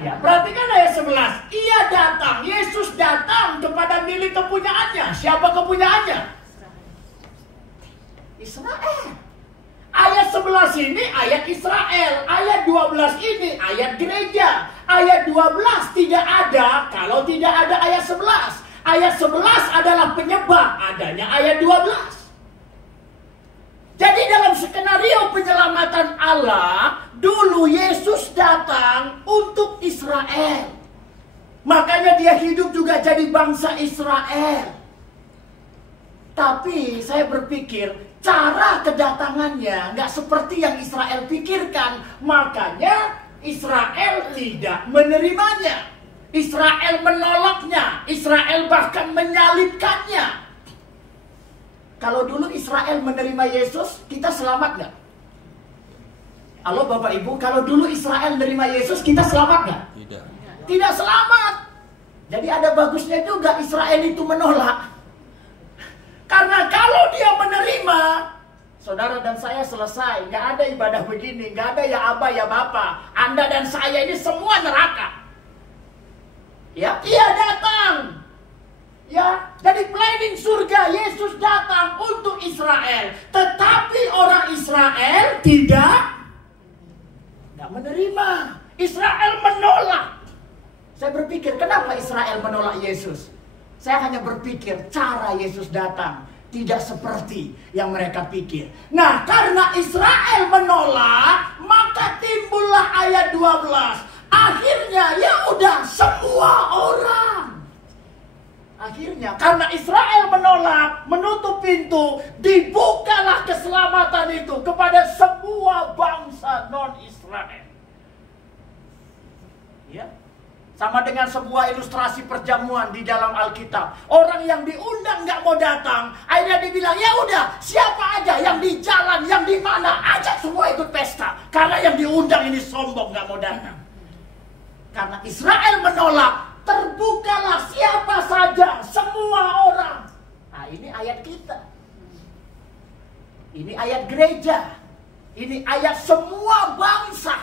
Ya, perhatikan ayat 11. Ia datang, Yesus datang kepada milik kepunyaannya. Siapa kepunyaannya? Israel. Ayat 11 ini ayat Israel. Ayat 12 ini ayat gereja. Ayat 12 tidak ada kalau tidak ada ayat 11. Ayat 11 adalah penyebab adanya ayat 12. Jadi dalam skenario penyelamatan Allah, dulu Yesus datang untuk Israel. Makanya dia hidup juga jadi bangsa Israel. Tapi saya berpikir cara kedatangannya nggak seperti yang Israel pikirkan. Makanya Israel tidak menerimanya. Israel menolaknya. Israel bahkan menyalibkannya. Kalau dulu Israel menerima Yesus, kita selamat nggak? Halo Bapak Ibu, kalau dulu Israel menerima Yesus, kita selamat nggak? Tidak. Tidak selamat. Jadi ada bagusnya juga Israel itu menolak. Karena kalau dia menerima, saudara dan saya selesai. Nggak ada ibadah begini, nggak ada ya Aba ya Bapa. Anda dan saya ini semua neraka. Ya, ia datang. Ya, jadi planning surga, Yesus datang untuk Israel. Tetapi orang Israel tidak menerima. Israel menolak. Saya berpikir, kenapa Israel menolak Yesus? Saya hanya berpikir cara Yesus datang tidak seperti yang mereka pikir. Nah, karena Israel menolak, maka timbullah ayat 12. Akhirnya ya udah semua orang. Akhirnya karena Israel Ya. Sama dengan sebuah ilustrasi perjamuan di dalam Alkitab. Orang yang diundang nggak mau datang, akhirnya dibilang, ya udah, siapa aja yang di jalan, yang di mana, ajak semua ikut pesta. Karena yang diundang ini sombong, nggak mau datang. Karena Israel menolak, terbukalah siapa saja, semua orang. Nah, ini ayat kita. Ini ayat gereja. Ini ayat semua bangsa.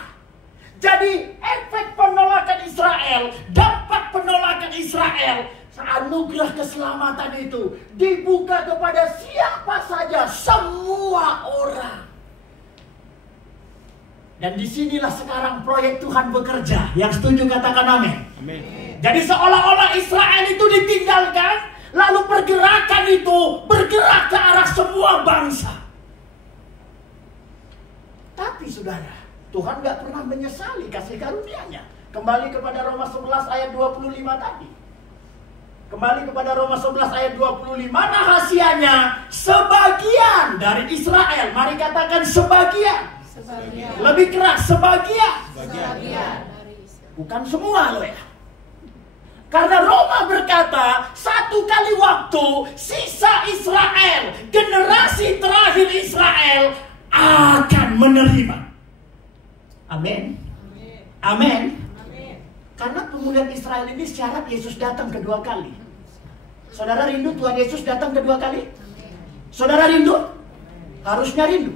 Jadi efek penolakan Israel, dampak penolakan Israel, anugerah keselamatan itu dibuka kepada siapa saja, semua orang. Dan disinilah sekarang proyek Tuhan bekerja. Yang setuju katakan amin. Amin. Jadi seolah-olah Israel itu ditinggalkan, lalu pergerakan itu bergerak ke arah semua bangsa. Tapi saudara, Tuhan gak pernah menyesali kasih karunia-Nya. Kembali kepada Roma 11 ayat 25 tadi. Kembali kepada Roma 11 ayat 25. Rahasianya, sebagian dari Israel. Mari katakan sebagian. Sebagian. Lebih keras, sebagian. Sebagian. Bukan semua loh ya. Karena Roma berkata, satu kali waktu sisa Israel, generasi terakhir Israel akan menerima. Amin. Amin. Karena pemulihan Israel ini syarat Yesus datang kedua kali. Saudara rindu Tuhan Yesus datang kedua kali? Saudara rindu? Harusnya rindu.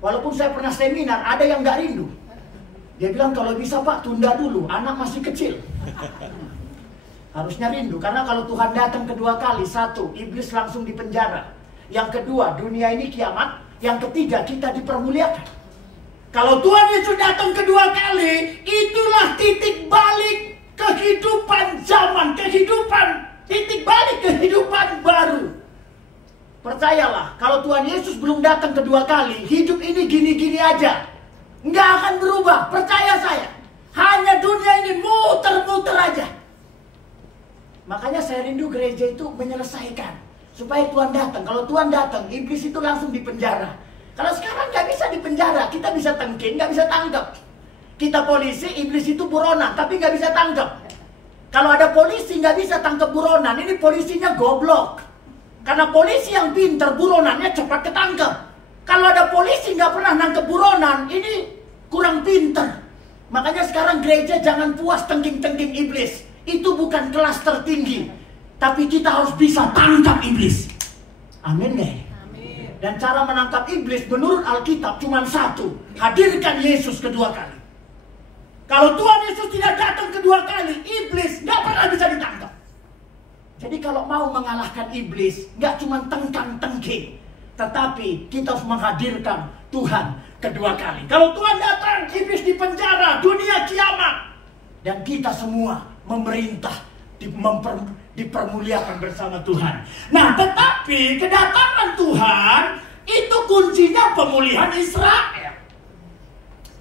Walaupun saya pernah seminar, ada yang gak rindu. Dia bilang kalau bisa Pak tunda dulu, anak masih kecil. Harusnya rindu, karena kalau Tuhan datang kedua kali, satu, iblis langsung dipenjara. Yang kedua, dunia ini kiamat. Yang ketiga, kita dipermuliakan. Kalau Tuhan Yesus datang kedua kali, itulah titik balik kehidupan zaman, titik balik kehidupan baru. Percayalah, kalau Tuhan Yesus belum datang kedua kali, hidup ini gini-gini aja. Nggak akan berubah, percaya saya. Hanya dunia ini muter-muter aja. Makanya saya rindu gereja itu menyelesaikan. Supaya Tuhan datang. Kalau Tuhan datang, iblis itu langsung dipenjara. Kalau sekarang nggak bisa dipenjara, kita bisa tengking, nggak bisa tangkap. Kita polisi, iblis itu buronan, tapi nggak bisa tangkap. Kalau ada polisi nggak bisa tangkap buronan, ini polisinya goblok. Karena polisi yang pintar, buronannya cepat ketangkap. Kalau ada polisi nggak pernah nangkep buronan, ini kurang pintar. Makanya sekarang gereja jangan puas tengking-tengking iblis. Itu bukan kelas tertinggi. Tapi kita harus bisa tangkap iblis. Amin deh. Dan cara menangkap iblis menurut Alkitab cuma satu. Hadirkan Yesus kedua kali. Kalau Tuhan Yesus tidak datang kedua kali, iblis nggak pernah bisa ditangkap. Jadi kalau mau mengalahkan iblis, nggak cuma tengkang-tengking. Tetapi kita harus menghadirkan Tuhan kedua kali. Kalau Tuhan datang, iblis dipenjara, dunia kiamat. Dan kita semua memerintah, dipermuliakan bersama Tuhan. Nah, tetapi kedatangan Tuhan itu kuncinya pemulihan Israel.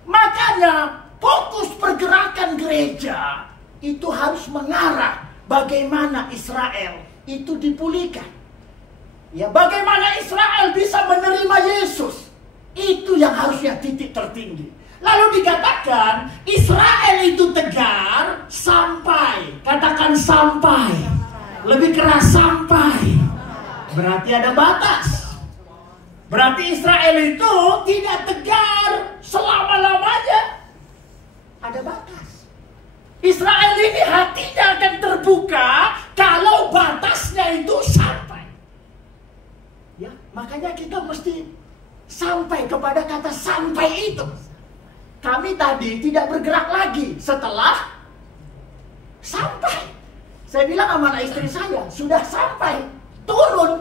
Makanya fokus pergerakan gereja itu harus mengarah bagaimana Israel itu dipulihkan. Ya, bagaimana Israel bisa menerima Yesus. Itu yang harusnya titik tertinggi. Lalu dikatakan Israel itu tegar sampai. Katakan sampai. Lebih keras sampai. Berarti ada batas. Berarti Israel itu tidak tegar selama-lamanya. Ada batas. Israel ini hatinya akan terbuka kalau batasnya itu sampai. Ya, makanya kita mesti sampai kepada kata sampai itu. Kami tadi tidak bergerak lagi setelah sampai. Saya bilang sama anak istri saya, sudah sampai, turun.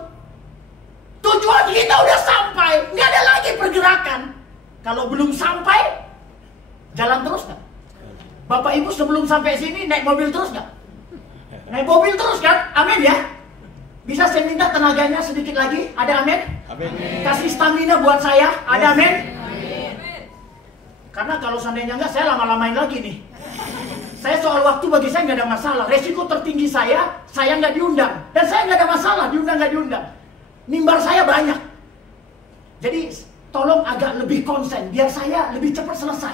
Tujuan kita udah sampai, nggak ada lagi pergerakan. Kalau belum sampai, jalan terus nggak? Bapak Ibu sebelum sampai sini naik mobil terus nggak? Naik mobil terus kan? Amin ya? Bisa saya minta tenaganya sedikit lagi? Ada amin? Amin. Kasih stamina buat saya, ada amin? Karena kalau seandainya enggak, saya lama-lamain lagi nih. Saya soal waktu bagi saya nggak ada masalah. Resiko tertinggi saya nggak diundang. Dan saya nggak ada masalah, diundang nggak diundang. Mimbar saya banyak. Jadi tolong agak lebih konsen, biar saya lebih cepat selesai.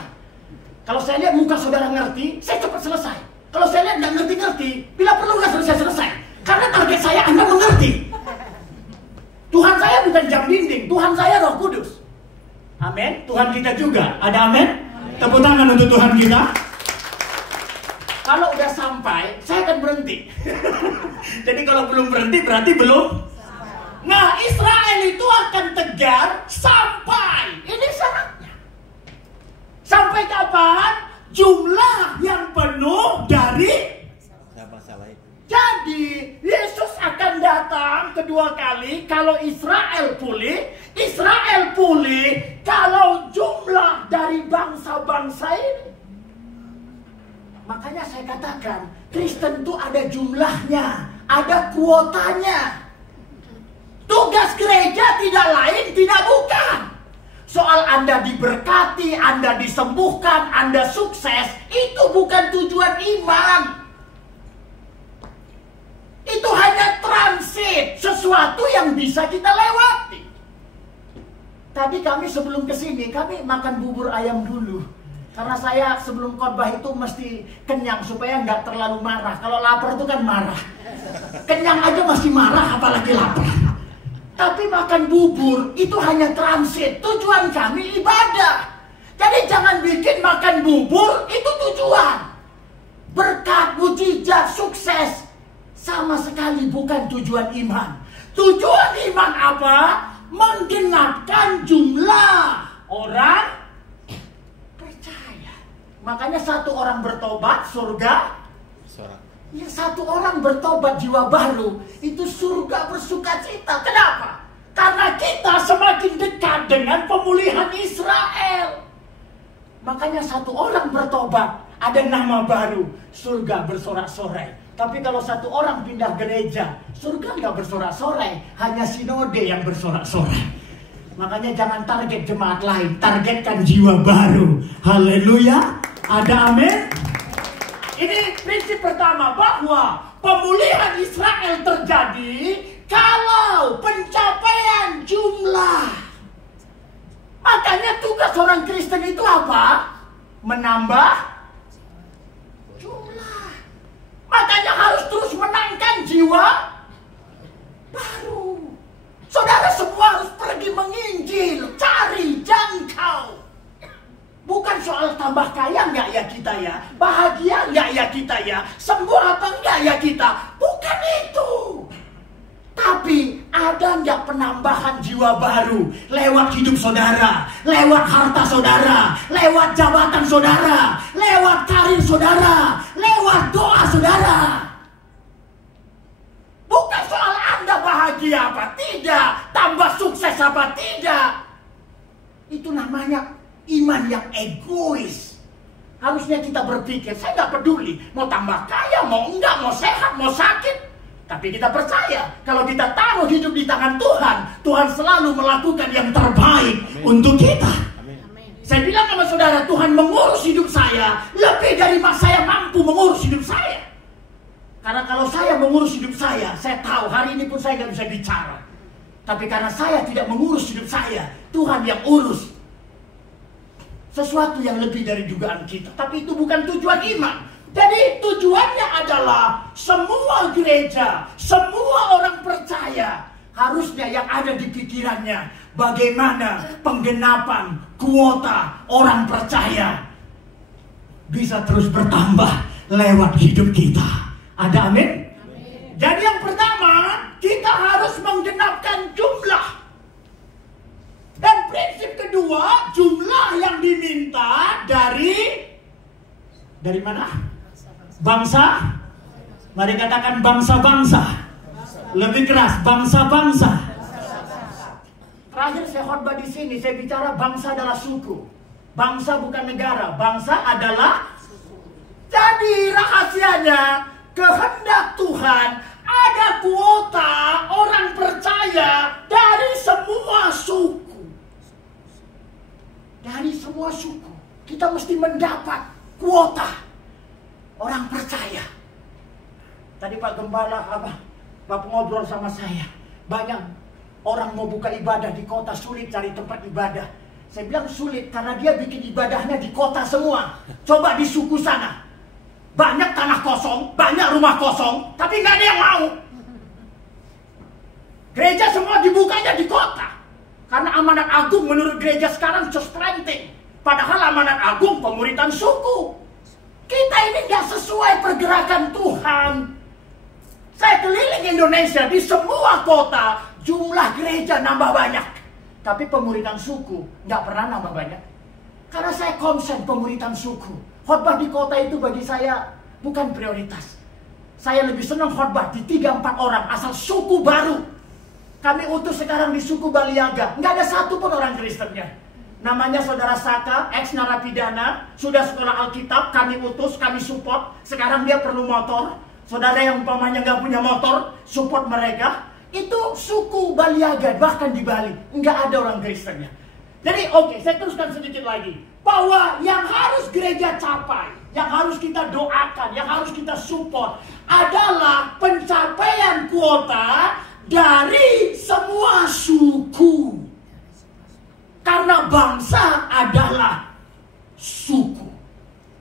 Kalau saya lihat muka saudara ngerti, saya cepat selesai. Kalau saya lihat nggak ngerti-ngerti, bila perlu nggak selesai-selesai. Karena target saya Anda mengerti. Tuhan saya bukan jam dinding, Tuhan saya Roh Kudus. Amin. Tuhan kita juga. Ada amin? Tepuk tangan untuk Tuhan kita. Kalau udah sampai, saya akan berhenti. Jadi kalau belum berhenti, berarti belum. Nah, Israel itu akan tegar sampai. Ini syaratnya. Sampai kapan? Jumlah yang penuh dari. Jadi, Yesus akan datang kedua kali kalau Israel pulih. Israel pulih kalau jumlah dari bangsa-bangsa ini. Makanya saya katakan, Kristen itu ada jumlahnya, ada kuotanya. Tugas gereja tidak lain, tidak bukan. Soal Anda diberkati, Anda disembuhkan, Anda sukses, itu bukan tujuan iman. Itu hanya transit, sesuatu yang bisa kita lewati. Tadi kami sebelum kesini, kami makan bubur ayam dulu. Karena saya sebelum khotbah itu mesti kenyang supaya nggak terlalu marah. Kalau lapar itu kan marah. Kenyang aja masih marah, apalagi lapar. Tapi makan bubur itu hanya transit. Tujuan kami ibadah. Jadi jangan bikin makan bubur itu tujuan. Berkat, mujizat, sukses. Sama sekali bukan tujuan iman. Tujuan iman apa? Menggenapkan jumlah orang percaya. Makanya satu orang bertobat, surga. Ya, satu orang bertobat, jiwa baru, itu surga bersukacita. Kenapa? Karena kita semakin dekat dengan pemulihan Israel. Makanya satu orang bertobat, ada nama baru, surga bersorak-sorai. Tapi kalau satu orang pindah gereja, surga nggak bersorak-sorai, hanya sinode yang bersorak-sorai. Makanya jangan target jemaat lain, targetkan jiwa baru. Haleluya. Ada amin? Ini prinsip pertama, bahwa pemulihan Israel terjadi kalau pencapaian jumlah. Makanya tugas orang Kristen itu apa? Menambah jumlah. Makanya harus terus menangkan jiwa baru. Saudara semua harus pergi menginjil, cari, jangkau. Bukan soal tambah kaya nggak ya kita ya, bahagia nggak ya kita ya, sembuh apa nggak ya kita. Bukan itu. Tapi ada nggak penambahan jiwa baru lewat hidup saudara, lewat harta saudara, lewat jabatan saudara, lewat karir saudara, lewat doa saudara. Bukan soal Anda bahagia apa tidak, tambah sukses apa tidak. Itu namanya iman yang egois. Harusnya kita berpikir, saya nggak peduli mau tambah kaya, mau enggak, mau sehat, mau sakit. Tapi kita percaya, kalau kita taruh hidup di tangan Tuhan, Tuhan selalu melakukan yang terbaik. Amin. Untuk kita. Amin. Saya bilang sama saudara, Tuhan mengurus hidup saya lebih dari saya mampu mengurus hidup saya. Karena kalau saya mengurus hidup saya tahu hari ini pun saya nggak bisa bicara. Tapi karena saya tidak mengurus hidup saya, Tuhan yang urus. Sesuatu yang lebih dari dugaan kita. Tapi itu bukan tujuan iman. Jadi tujuannya adalah semua gereja, semua orang percaya, harusnya yang ada di pikirannya bagaimana penggenapan kuota orang percaya bisa terus bertambah lewat hidup kita. Ada amin? Amin. Jadi yang pertama, kita harus menggenapkan jumlah. Dan prinsip kedua, jumlah yang diminta dari mana? Bangsa. Mari katakan bangsa-bangsa. Lebih keras, bangsa-bangsa. Terakhir saya khotbah di sini, saya bicara bangsa adalah suku. Bangsa bukan negara, bangsa adalah suku. Jadi rahasianya, kehendak Tuhan ada kuota orang percaya dari semua suku. Dari semua suku kita mesti mendapat kuota orang percaya. Tadi Pak Gembala Bapak ngobrol sama saya, banyak orang mau buka ibadah di kota, sulit cari tempat ibadah. Saya bilang sulit karena dia bikin ibadahnya di kota semua. Coba di suku sana. Banyak tanah kosong, banyak rumah kosong, tapi nggak ada yang mau. Gereja semua dibukanya di kota. Karena amanat agung menurut gereja sekarang just planting. Padahal amanat agung pemuritan suku. Kita ini nggak sesuai pergerakan Tuhan. Saya keliling Indonesia, di semua kota jumlah gereja nambah banyak. Tapi pemuritan suku nggak pernah nambah banyak. Karena saya konsen pemuritan suku. Khotbah di kota itu bagi saya bukan prioritas. Saya lebih senang khotbah di 3-4 orang asal suku baru. Kami utus sekarang di suku Baliaga. Nggak ada satu pun orang Kristennya. Namanya Saudara Saka, ex-narapidana. Sudah sekolah Alkitab, kami utus, kami support. Sekarang dia perlu motor. Saudara yang umpamanya nggak punya motor, support mereka. Itu suku Baliaga, bahkan di Bali. Nggak ada orang Kristennya. Jadi oke, saya teruskan sedikit lagi. Bahwa yang harus gereja capai, yang harus kita doakan, yang harus kita support adalah pencapaian kuota dari semua suku. Karena bangsa adalah suku.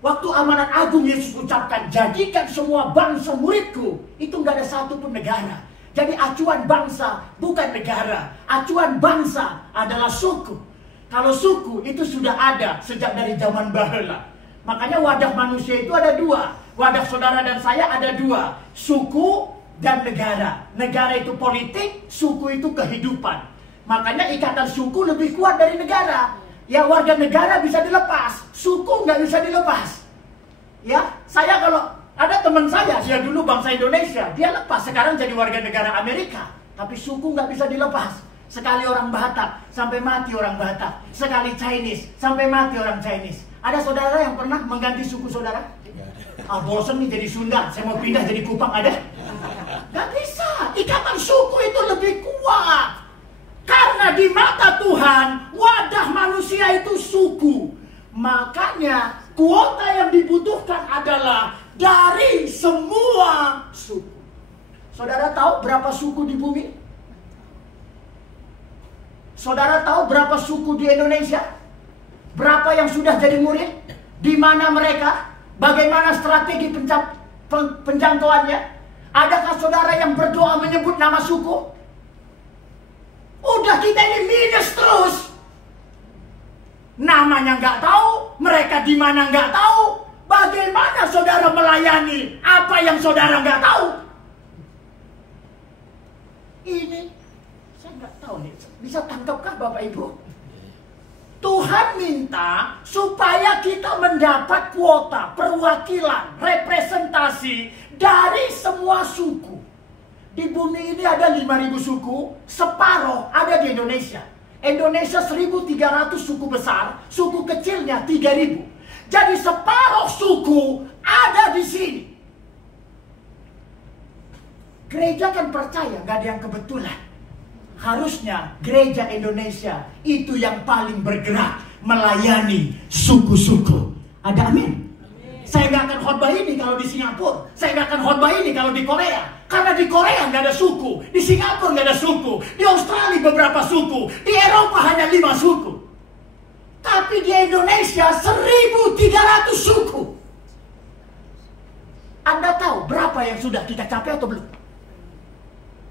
Waktu amanat agung Yesus ucapkan, jadikan semua bangsa muridku, itu nggak ada satupun negara. Jadi acuan bangsa bukan negara, acuan bangsa adalah suku. Kalau suku itu sudah ada sejak dari zaman baheula. Makanya wadah manusia itu ada dua. Wadah saudara dan saya ada dua, suku dan negara. Negara itu politik, suku itu kehidupan. Makanya ikatan suku lebih kuat dari negara. Ya, warga negara bisa dilepas, suku nggak bisa dilepas. Ya, saya kalau ada teman saya, dia dulu bangsa Indonesia, dia lepas, sekarang jadi warga negara Amerika. Tapi suku nggak bisa dilepas. Sekali orang Batak, sampai mati orang Batak. Sekali Chinese, sampai mati orang Chinese. Ada saudara yang pernah mengganti suku saudara? Ah, bosen nih jadi Sunda, saya mau pindah jadi Kupang, ada? Gak bisa, ikatan suku itu lebih kuat. Karena di mata Tuhan, wadah manusia itu suku. Makanya kuota yang dibutuhkan adalah dari semua suku. Saudara tahu berapa suku di bumi? Saudara tahu berapa suku di Indonesia? Berapa yang sudah jadi murid? Di mana mereka? Bagaimana strategi penjangkauannya? Adakah saudara yang berdoa menyebut nama suku? Udah kita ini minus terus. Namanya nggak tahu, mereka di mana nggak tahu. Bagaimana saudara melayani apa yang saudara nggak tahu? Ini saya nggak tahu nih. Bisa tangkapkah Bapak Ibu? Tuhan minta supaya kita mendapat kuota, perwakilan, representasi dari semua suku. Di bumi ini ada 5.000 suku, separuh ada di Indonesia. Indonesia 1.300 suku besar, suku kecilnya 3.000. Jadi separuh suku ada di sini. Gereja kan percaya, gak ada yang kebetulan. Harusnya gereja Indonesia itu yang paling bergerak melayani suku-suku. Ada amin? Saya nggak akan khotbah ini kalau di Singapura. Saya nggak akan khotbah ini kalau di Korea. Karena di Korea nggak ada suku. Di Singapura nggak ada suku. Di Australia beberapa suku. Di Eropa hanya 5 suku. Tapi di Indonesia 1.300 suku. Anda tahu berapa yang sudah kita capai atau belum?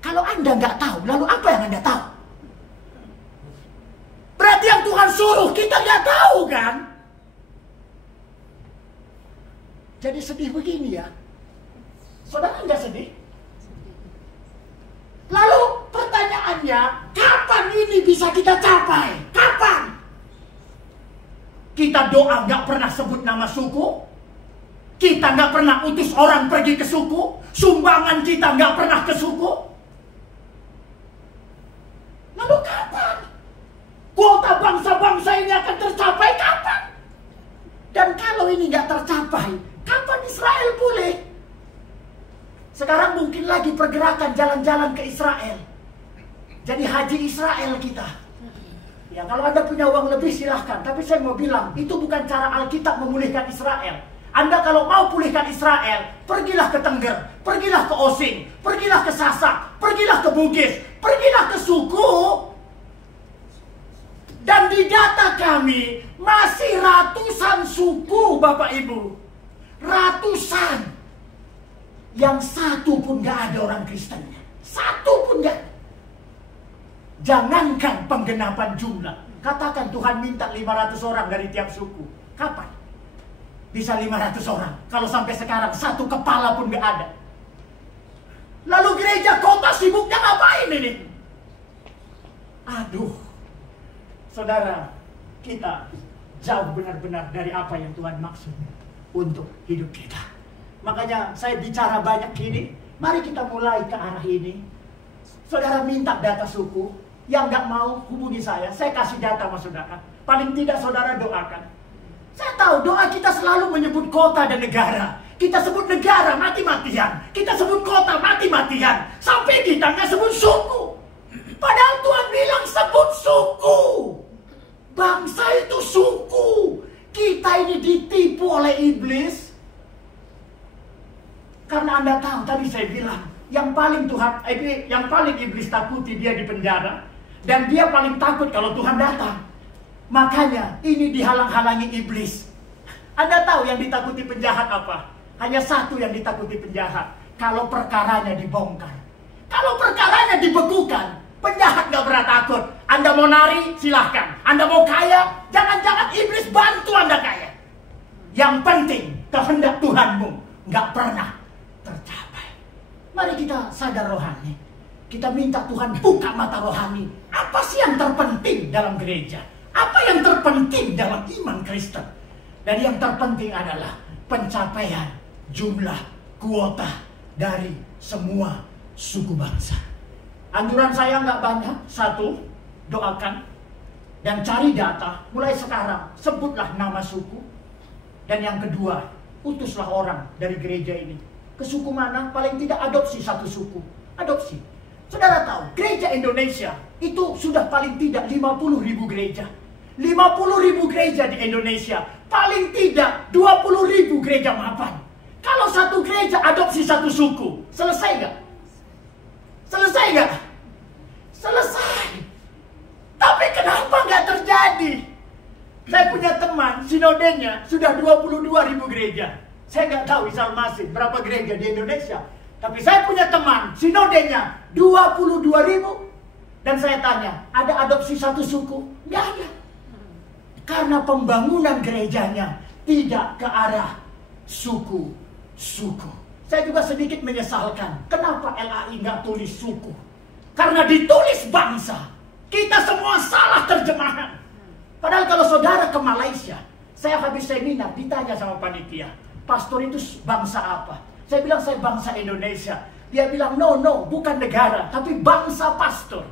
Kalau Anda nggak tahu, lalu apa yang Anda tahu? Berarti yang Tuhan suruh kita nggak tahu kan? Jadi sedih begini ya. Saudara nggak sedih? Lalu pertanyaannya, kapan ini bisa kita capai? Kapan? Kita doa nggak pernah sebut nama suku. Kita nggak pernah utus orang pergi ke suku. Sumbangan kita nggak pernah ke suku. Lalu kapan? Kuota bangsa-bangsa ini akan tercapai kapan? Dan kalau ini nggak tercapai, kapan Israel pulih? Sekarang mungkin lagi pergerakan jalan-jalan ke Israel. Jadi haji Israel kita. Ya, kalau Anda punya uang lebih silahkan. Tapi saya mau bilang, itu bukan cara Alkitab memulihkan Israel. Anda kalau mau pulihkan Israel, pergilah ke Tengger, pergilah ke Osing, pergilah ke Sasak, pergilah ke Bugis, pergilah ke suku. Dan di data kami masih ratusan suku, Bapak Ibu. Ratusan. Yang satu pun gak ada orang Kristennya. Satu pun gak. Jangankan penggenapan jumlah. Katakan Tuhan minta 500 orang dari tiap suku. Kapan bisa 500 orang? Kalau sampai sekarang satu kepala pun gak ada. Lalu gereja kota sibuknya ngapain ini? Aduh, saudara, kita jauh benar-benar dari apa yang Tuhan maksud untuk hidup kita. Makanya saya bicara banyak ini. Mari kita mulai ke arah ini. Saudara minta data suku. Yang gak mau hubungi saya kasih data sama saudara. Paling tidak saudara doakan. Saya tahu doa kita selalu menyebut kota dan negara. Kita sebut negara mati-matian. Kita sebut kota mati-matian. Sampai kita gak sebut suku. Padahal Tuhan bilang sebut suku. Bangsa itu suku. Kita ini ditipu oleh iblis. Karena Anda tahu, tadi saya bilang, yang paling iblis takuti dia di penjara, dan dia paling takut kalau Tuhan datang. Makanya ini dihalang-halangi iblis. Anda tahu yang ditakuti penjahat apa? Hanya satu yang ditakuti penjahat, kalau perkaranya dibongkar. Kalau perkaranya dibekukan, penjahat gak pernah takut. Anda mau nari, silahkan. Anda mau kaya, jangan-jangan iblis bantu Anda kaya. Yang penting, kehendak Tuhanmu gak pernah tercapai. Mari kita sadar rohani. Kita minta Tuhan buka mata rohani. Apa sih yang terpenting dalam gereja? Apa yang terpenting dalam iman Kristen? Dan yang terpenting adalah pencapaian jumlah kuota dari semua suku bangsa. Anjuran saya nggak banyak. Satu, doakan dan cari data. Mulai sekarang sebutlah nama suku. Dan yang kedua, utuslah orang dari gereja ini ke suku mana, paling tidak adopsi satu suku. Adopsi. Saudara tahu, gereja Indonesia itu sudah paling tidak 50.000 gereja. 50.000 gereja di Indonesia. Paling tidak 20.000 gereja mapan. Kalau satu gereja adopsi satu suku, selesai gak? Selesai gak? Selesai. Tapi kenapa gak terjadi? Saya punya teman, sinodenya sudah 22.000 gereja. Saya nggak tahu Isal Masih berapa gereja di Indonesia. Tapi saya punya teman, sinodenya 22.000. Dan saya tanya, ada adopsi satu suku? Nggak ada. Karena pembangunan gerejanya tidak ke arah suku-suku. Saya juga sedikit menyesalkan, kenapa LAI nggak tulis suku? Karena ditulis bangsa. Kita semua salah terjemahan. Padahal kalau saudara ke Malaysia, saya habis seminar, ditanya sama panitia, pastor itu bangsa apa? Saya bilang saya bangsa Indonesia. Dia bilang no, bukan negara, tapi bangsa pastor.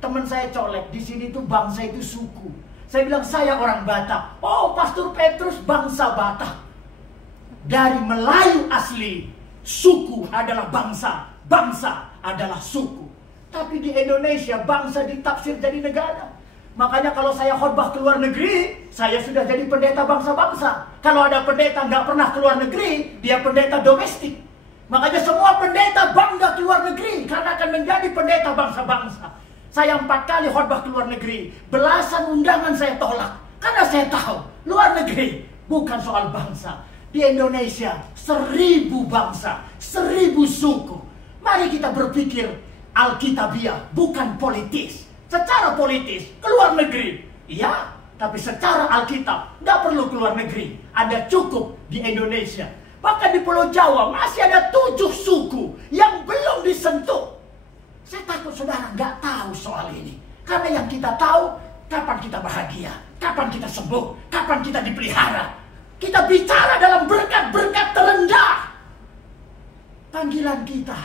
Teman saya colek, di sini tuh bangsa itu suku. Saya bilang saya orang Batak. Oh, Pastor Petrus bangsa Batak. Dari Melayu asli, suku adalah bangsa, bangsa adalah suku. Tapi di Indonesia bangsa ditafsir jadi negara. Makanya kalau saya khotbah ke luar negeri, saya sudah jadi pendeta bangsa-bangsa. Kalau ada pendeta nggak pernah ke luar negeri, dia pendeta domestik. Makanya semua pendeta bangga ke luar negeri karena akan menjadi pendeta bangsa-bangsa. Saya 4 kali khotbah ke luar negeri, belasan undangan saya tolak. Karena saya tahu, luar negeri bukan soal bangsa. Di Indonesia 1000 bangsa, 1000 suku. Mari kita berpikir alkitabiah, bukan politis. Secara politis, keluar negeri. Iya, tapi secara Alkitab, nggak perlu keluar negeri. Anda cukup di Indonesia. Bahkan di Pulau Jawa masih ada 7 suku yang belum disentuh. Saya takut saudara nggak tahu soal ini. Karena yang kita tahu, kapan kita bahagia, kapan kita sembuh, kapan kita dipelihara. Kita bicara dalam berkat-berkat terendah. Panggilan kita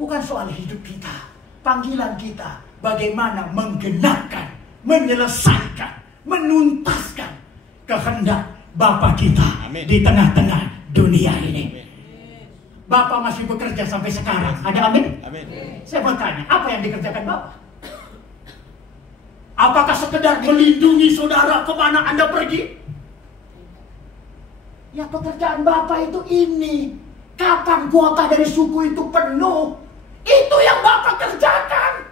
bukan soal hidup kita. Panggilan kita bagaimana menggenapkan, menyelesaikan, menuntaskan kehendak Bapa kita. Amin. Di tengah-tengah dunia ini. Bapa masih bekerja sampai sekarang. Ada amin? Amin. Saya mau tanya, apa yang dikerjakan Bapa? Apakah sekedar melindungi saudara kemana Anda pergi? Ya, pekerjaan Bapa itu ini. Kapan kuota dari suku itu penuh? Itu yang Bapa kerjakan.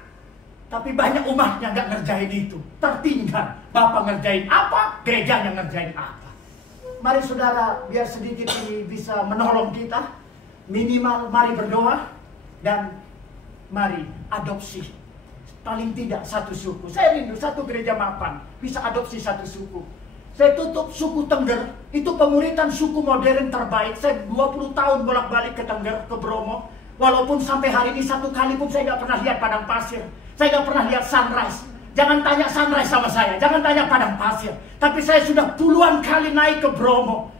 Tapi banyak umatnya nggak ngerjain itu. Tertinggal. Bapak ngerjain apa, gerejanya ngerjain apa. Mari saudara, biar sedikit ini bisa menolong kita. Minimal mari berdoa. Dan mari adopsi. Paling tidak satu suku. Saya rindu satu gereja mapan bisa adopsi satu suku. Saya tutup suku Tengger. Itu pemuritan suku modern terbaik. Saya 20 tahun bolak-balik ke Tengger, ke Bromo. Walaupun sampai hari ini satu kali pun saya nggak pernah lihat padang pasir. Saya nggak pernah lihat sunrise. Jangan tanya sunrise sama saya. Jangan tanya padang pasir. Tapi saya sudah puluhan kali naik ke Bromo.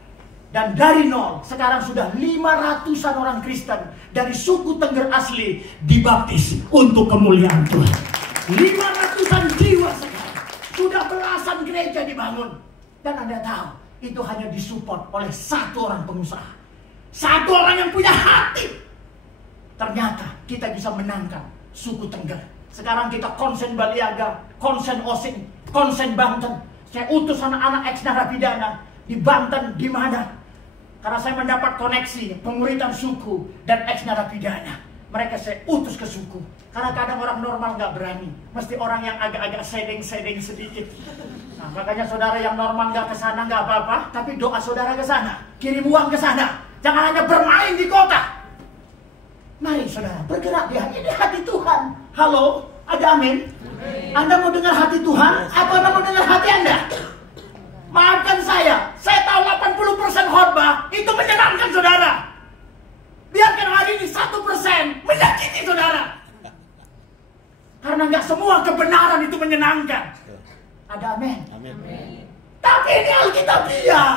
Dan dari nol, sekarang sudah 500-an orang Kristen dari suku Tengger asli dibaptis untuk kemuliaan Tuhan. 500-an jiwa sekarang. Sudah belasan gereja dibangun. Dan Anda tahu, itu hanya disupport oleh satu orang pengusaha. Satu orang yang punya hati. Ternyata kita bisa menangkan suku Tengger. Sekarang kita konsen Baliaga, konsen Osing, konsen Banten. Saya utus anak-anak ex-narapidana di Banten, di mana? Karena saya mendapat koneksi pemuritan suku dan ex-narapidana. Mereka saya utus ke suku. Karena kadang orang normal nggak berani. Mesti orang yang agak-agak sedeng-sedeng sedikit. Nah, makanya saudara yang normal nggak ke sana nggak apa-apa. Tapi doa saudara ke sana. Kirim uang ke sana. Jangan hanya bermain di kota. Mari saudara bergerak di hati. Ini hati Tuhan. Halo, ada amin? Anda mau dengar hati Tuhan? Atau Anda mau dengar hati Anda? Maafkan saya tahu 80% khotbah itu menyenangkan saudara. Biarkan hari ini 1% menyakiti saudara. Karena nggak semua kebenaran itu menyenangkan. Ada amin? Amin. Tapi ini Alkitabiah.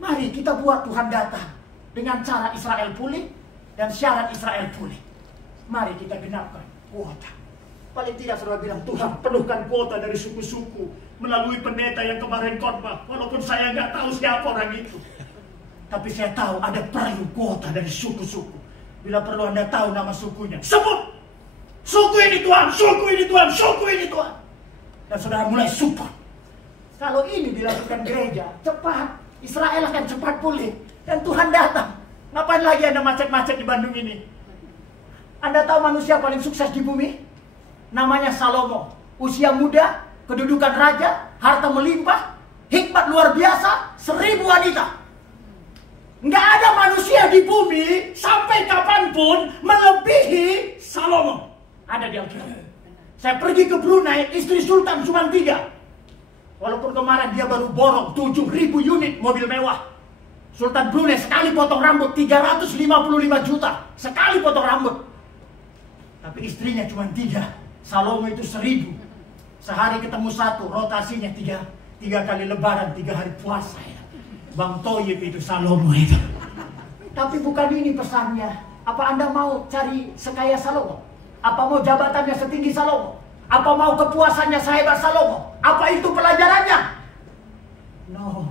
Mari kita buat Tuhan datang dengan cara Israel pulih dan syarat Israel pulih. Mari kita genapkan kuota. Paling tidak saudara bilang, Tuhan penuhkan kuota dari suku-suku melalui pendeta yang kemarin khotbah. Walaupun saya nggak tahu siapa orang itu. Tapi saya tahu ada perlu kuota dari suku-suku. Bila perlu Anda tahu nama sukunya, sebut. Suku ini Tuhan, suku ini Tuhan, suku ini Tuhan. Dan saudara mulai support. Kalau ini dilakukan gereja, cepat. Israel akan cepat pulih. Dan Tuhan datang. Ngapain lagi Anda macet-macet di Bandung ini? Anda tahu manusia paling sukses di bumi? Namanya Salomo. Usia muda, kedudukan raja, harta melimpah, hikmat luar biasa, 1000 wanita. Nggak ada manusia di bumi sampai kapanpun melebihi Salomo. Ada di Alkitab. Saya pergi ke Brunei, istri Sultan cuma 3. Walaupun kemarin dia baru borong 7.000 unit mobil mewah. Sultan Brunei sekali potong rambut 355 juta. Sekali potong rambut. Tapi istrinya cuma 3. Salomo itu 1000. Sehari ketemu 1, rotasinya 3 kali lebaran, 3 hari puasa ya. Bang Toyib itu Salomo itu. Tapi bukan ini pesannya. Apa Anda mau cari sekaya Salomo? Apa mau jabatannya setinggi Salomo? Apa mau kepuasannya sehebat Salomo? Apa itu pelajarannya? No.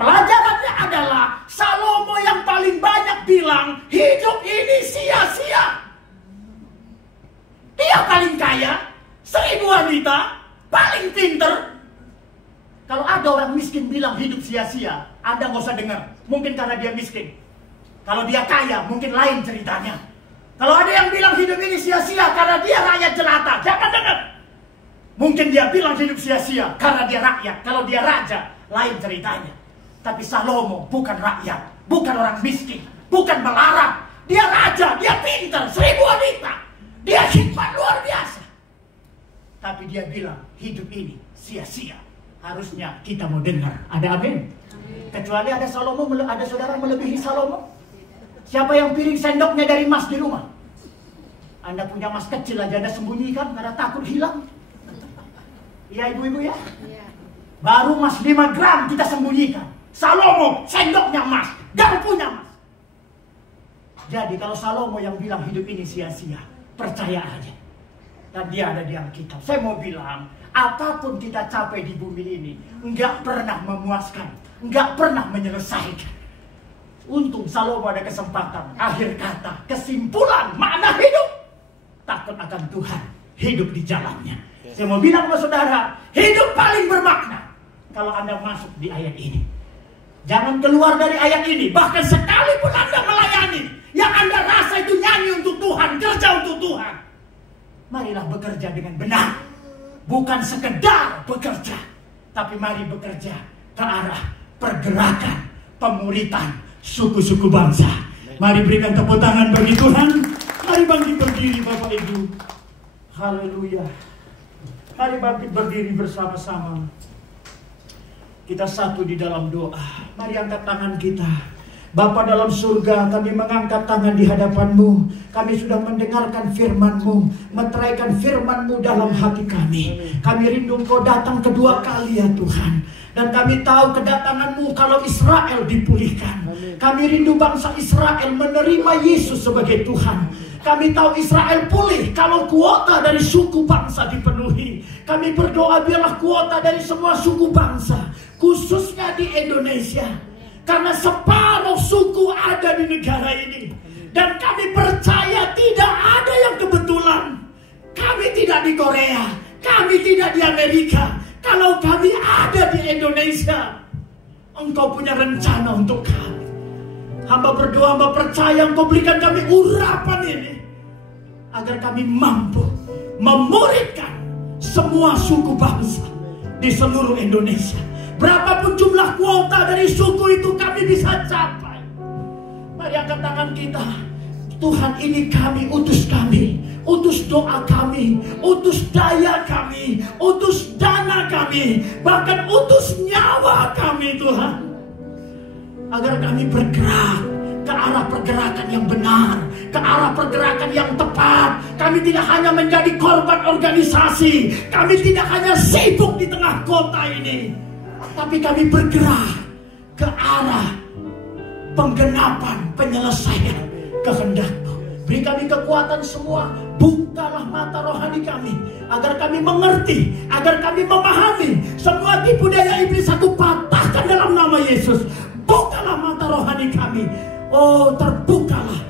Pelajarannya adalah Salomo yang paling banyak bilang hidup ini sia-sia. Dia paling kaya, 1000 wanita, paling pinter. Kalau ada orang miskin bilang hidup sia-sia, Anda nggak usah dengar. Mungkin karena dia miskin. Kalau dia kaya, mungkin lain ceritanya. Kalau ada yang bilang hidup ini sia-sia karena dia rakyat jelata, jangan dengar. Mungkin dia bilang hidup sia-sia karena dia rakyat. Kalau dia raja, lain ceritanya. Tapi Salomo bukan rakyat, bukan orang miskin, bukan melarang. Dia raja, dia pintar, 1000 wanita. Dia hikmat luar biasa. Tapi dia bilang hidup ini sia-sia. Harusnya kita mau dengar. Ada amin? Kecuali ada Salomo, ada saudara melebihi Salomo. Siapa yang piring sendoknya dari emas di rumah? Anda punya emas kecil aja Anda sembunyikan karena takut hilang. Iya ibu-ibu ya? Baru emas 5 gram kita sembunyikan. Salomo sendoknya emas, garpunya emas. Jadi kalau Salomo yang bilang hidup ini sia-sia, percaya aja. Dan dia ada di Alkitab. Saya mau bilang, apapun kita capai di bumi ini, nggak pernah memuaskan, nggak pernah menyelesaikan. Untung Salomo ada kesempatan. Akhir kata, kesimpulan makna hidup. Takut akan Tuhan, hidup di jalannya. Saya mau bilang sama saudara, hidup paling bermakna kalau Anda masuk di ayat ini. Jangan keluar dari ayat ini. Bahkan sekalipun Anda melayani, yang Anda rasa itu nyanyi untuk Tuhan, kerja untuk Tuhan, Marilah bekerja dengan benar. Bukan sekedar bekerja, tapi mari bekerja ke arah pergerakan pemuritan suku-suku bangsa. Mari berikan tepuk tangan bagi Tuhan. Mari bangkit berdiri Bapak Ibu. Haleluya. Mari bangkit berdiri bersama-sama. Kita satu di dalam doa. Mari angkat tangan kita. Bapa dalam surga, kami mengangkat tangan di hadapan-Mu. Kami sudah mendengarkan firman-Mu, meteraikan firman-Mu dalam hati kami. Kami rindu Engkau datang kedua kali ya Tuhan. Dan kami tahu kedatangan-Mu kalau Israel dipulihkan. Kami rindu bangsa Israel menerima Yesus sebagai Tuhan. Kami tahu Israel pulih kalau kuota dari suku bangsa dipenuhi. Kami berdoa biarlah kuota dari semua suku bangsa, khususnya di Indonesia. Karena separuh suku ada di negara ini. Dan kami percaya tidak ada yang kebetulan. Kami tidak di Korea, kami tidak di Amerika. Kalau kami ada di Indonesia, Engkau punya rencana untuk kami. Hamba berdoa, hamba percaya Engkau berikan kami urapan ini, agar kami mampu memuridkan semua suku bangsa di seluruh Indonesia. Berapapun jumlah kuota dari suku itu kami bisa capai. Mari angkat tangan kita. Tuhan, ini kami, utus doa kami, utus daya kami, utus dana kami, bahkan utus nyawa kami Tuhan. Agar kami bergerak ke arah pergerakan yang benar, ke arah pergerakan yang tepat. Kami tidak hanya menjadi korban organisasi, kami tidak hanya sibuk di tengah kota ini, tapi kami bergerak ke arah penggenapan, penyelesaian kehendak-Mu. Beri kami kekuatan semua. Bukalah mata rohani kami, agar kami mengerti, agar kami memahami semua tipu daya iblis. Aku patahkan dalam nama Yesus. Bukalah mata rohani kami. Oh, terbukalah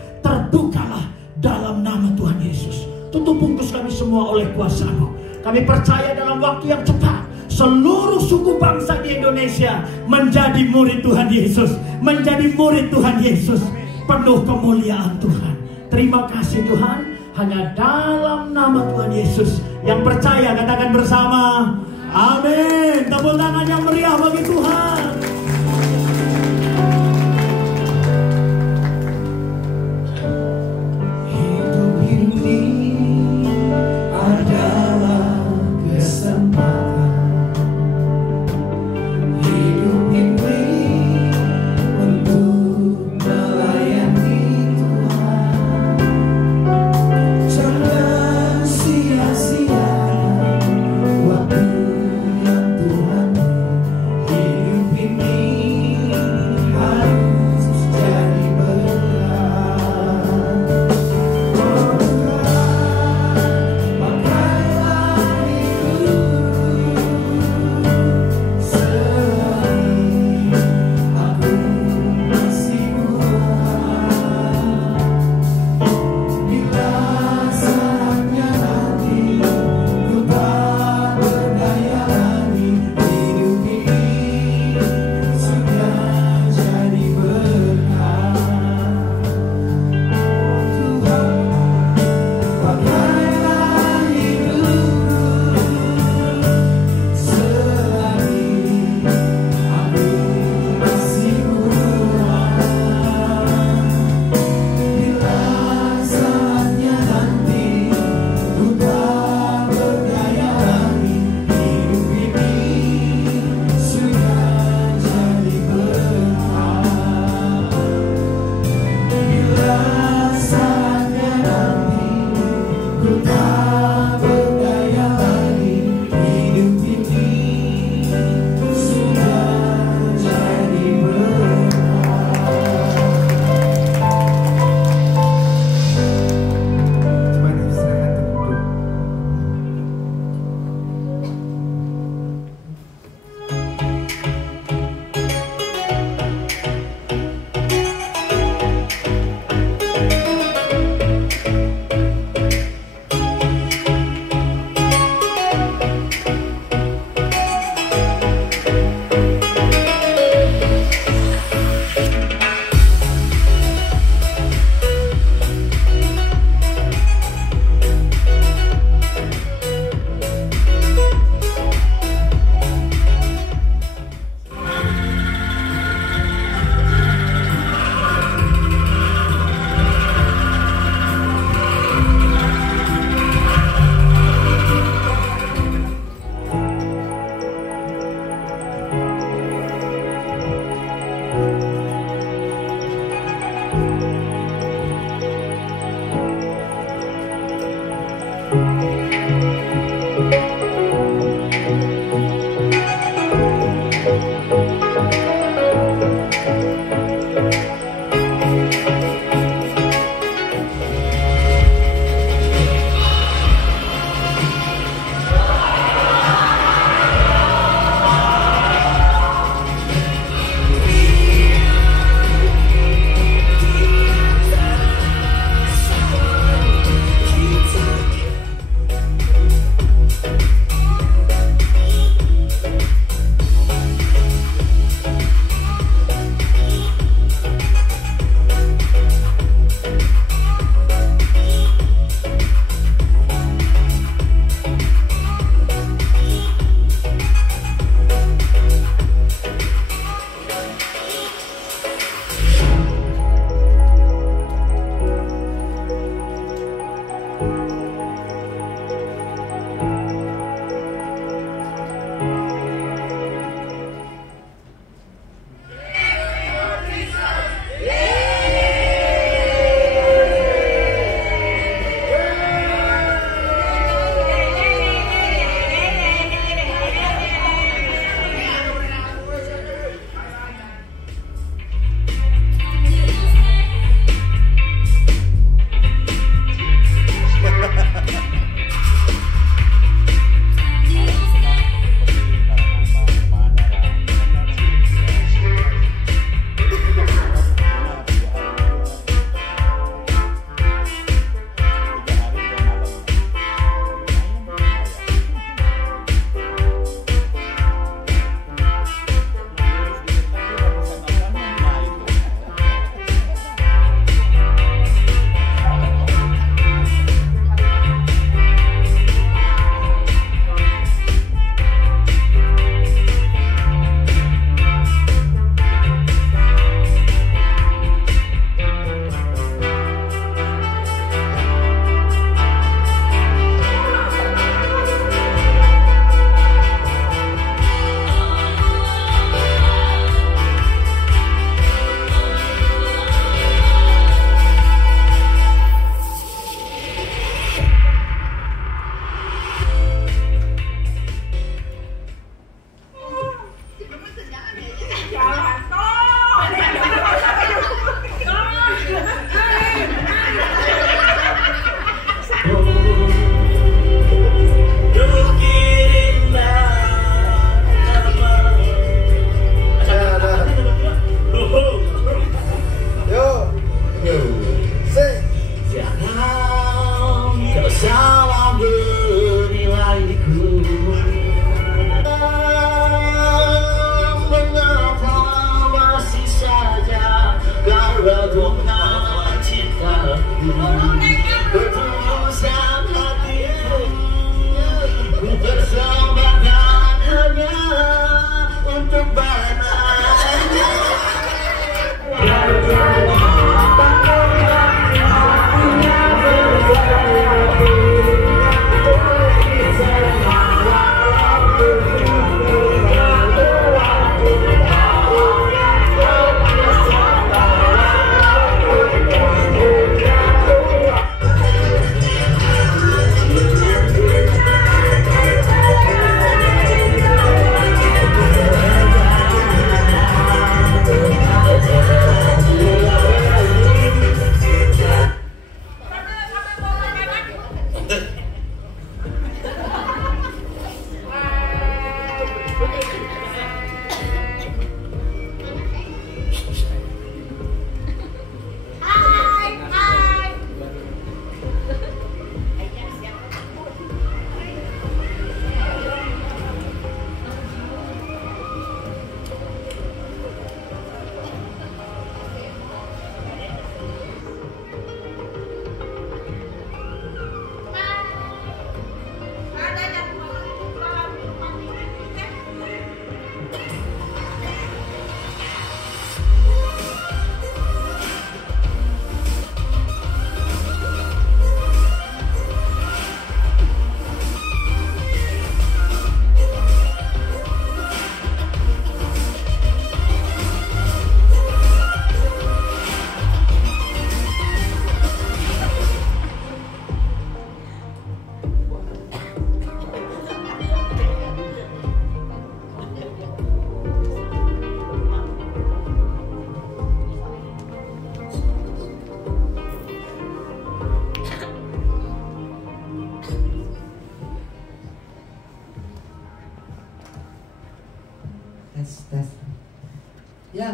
dalam nama Tuhan Yesus. Tutup bungkus kami semua oleh kuasa-Mu. Kami percaya dalam waktu yang cepat seluruh suku bangsa di Indonesia menjadi murid Tuhan Yesus, menjadi murid Tuhan Yesus, penuh kemuliaan Tuhan. Terima kasih Tuhan, hanya dalam nama Tuhan Yesus. Yang percaya katakan bersama, amin. Tepuk tangan yang meriah bagi Tuhan. Hidup ini adalah kesempatan. Hidup ini untuk melayani Tuhan. Jangan sia-siakan waktu yang Tuhan beri. Hidup ini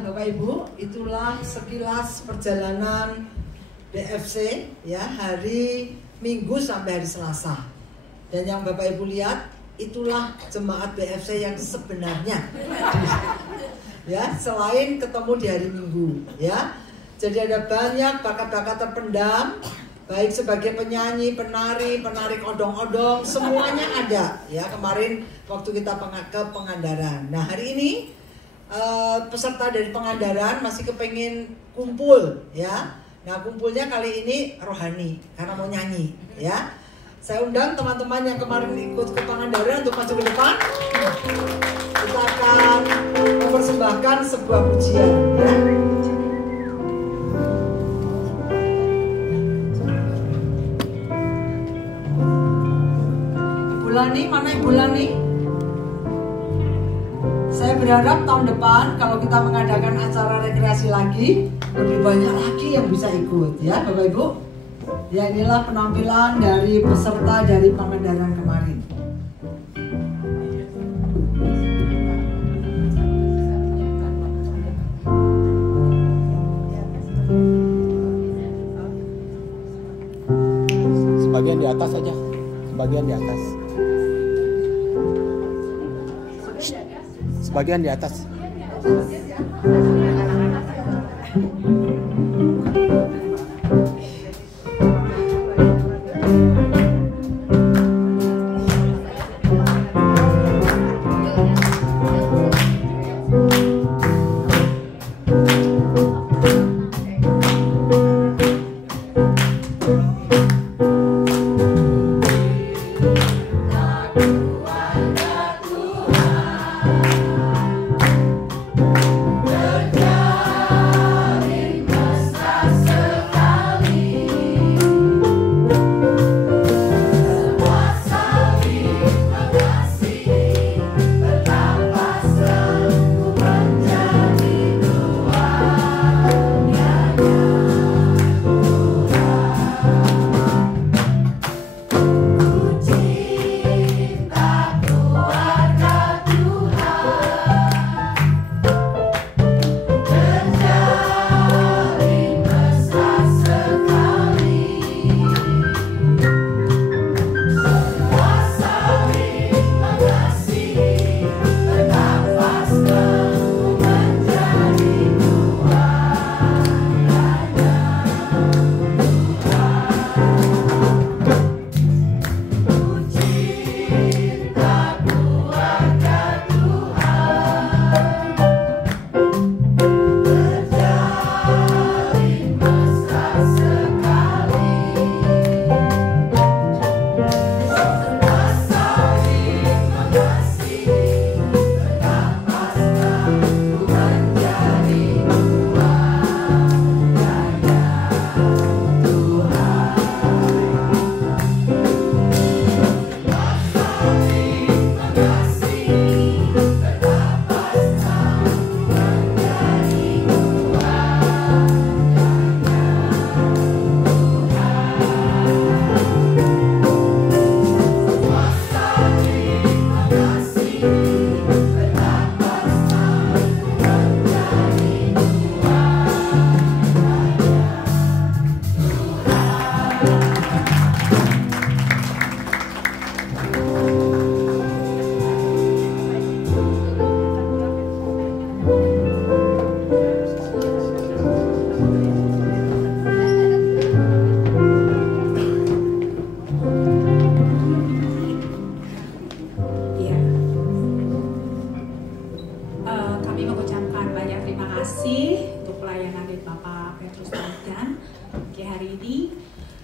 Tuhan Bapak Ibu, itulah sekilas perjalanan BFC ya hari Minggu sampai hari Selasa. Dan yang Bapak Ibu lihat itulah jemaat BFC yang sebenarnya. Ya, selain ketemu di hari Minggu ya. Jadi ada banyak bakat-bakat terpendam, baik sebagai penyanyi, penari, penarik odong-odong, semuanya ada ya kemarin waktu kita ke Pangandaran. Nah hari ini peserta dari Pangandaran masih kepengen kumpul ya. Nah kumpulnya kali ini rohani karena mau nyanyi ya. Saya undang teman-teman yang kemarin ikut ke Pangandaran untuk maju ke depan. Kita akan mempersembahkan sebuah pujian ya. Lani, mana Ibu Lani? Saya berharap tahun depan kalau kita mengadakan acara rekreasi lagi, lebih banyak lagi yang bisa ikut ya Bapak Ibu. Ya inilah penampilan dari peserta dari Pangandaran kemarin. Sebagian di atas aja, sebagian di atas. Sebagian di atas.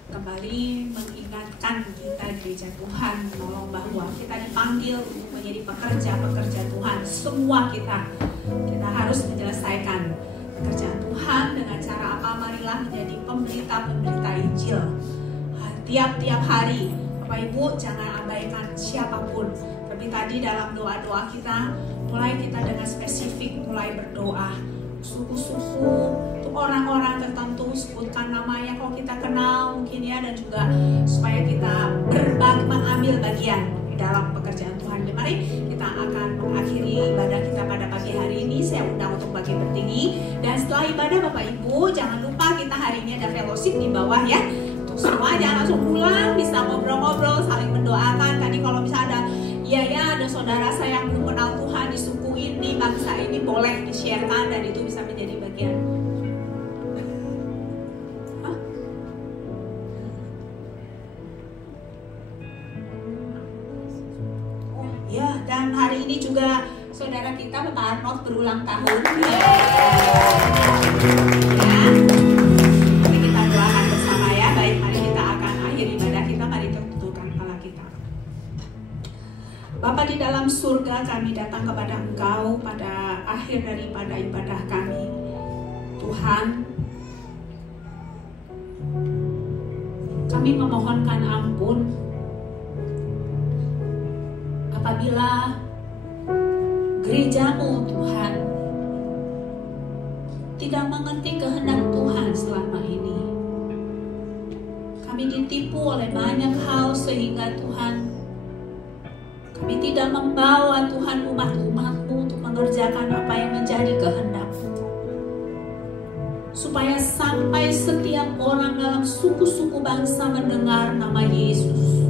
kembali mengingatkan kita gereja Tuhan, menolong bahwa kita dipanggil untuk menjadi pekerja-pekerja Tuhan. Semua kita harus menyelesaikan pekerjaan Tuhan dengan cara apa? Marilah menjadi pemberita-pemberita Injil. Tiap-tiap hari, Bapak Ibu jangan abaikan siapapun. Tapi tadi dalam doa-doa kita, mulai kita dengan spesifik mulai berdoa. Suku-suku, untuk orang-orang tertentu, sebutkan namanya kalau kita kenal mungkin ya, dan juga supaya kita mengambil bagian dalam pekerjaan Tuhan. Mari kita akan mengakhiri ibadah kita pada pagi hari ini. Saya undang untuk bagi kaki bertinggi. Dan setelah ibadah Bapak Ibu, jangan lupa kita hari ini ada fellowship di bawah ya. Untuk semua jangan langsung pulang, bisa ngobrol-ngobrol, saling mendoakan. Tadi kalau bisa ada, ada saudara saya yang belum kenal Tuhan di suku ini, bangsa ini, boleh di-sharekan dan itu bisa menjadi bagian. Ya, dan hari ini juga saudara kita Bapak Arnold berulang tahun. Ya, mari kita doakan bersama ya. Baik, mari kita akan akhiri ibadah kita. Mari tundukkan kepala kita. Bapa di dalam surga, kami datang kepada Engkau pada akhir daripada ibadah kami. Tuhan, kami memohonkan ampun apabila gereja-Mu Tuhan tidak mengerti kehendak Tuhan selama ini. Kami ditipu oleh banyak hal sehingga Tuhan, kami tidak membawa Tuhan umat-umat-Mu untuk mengerjakan apa yang menjadi kehendak-Mu. Supaya sampai setiap orang dalam suku-suku bangsa mendengar nama Yesus.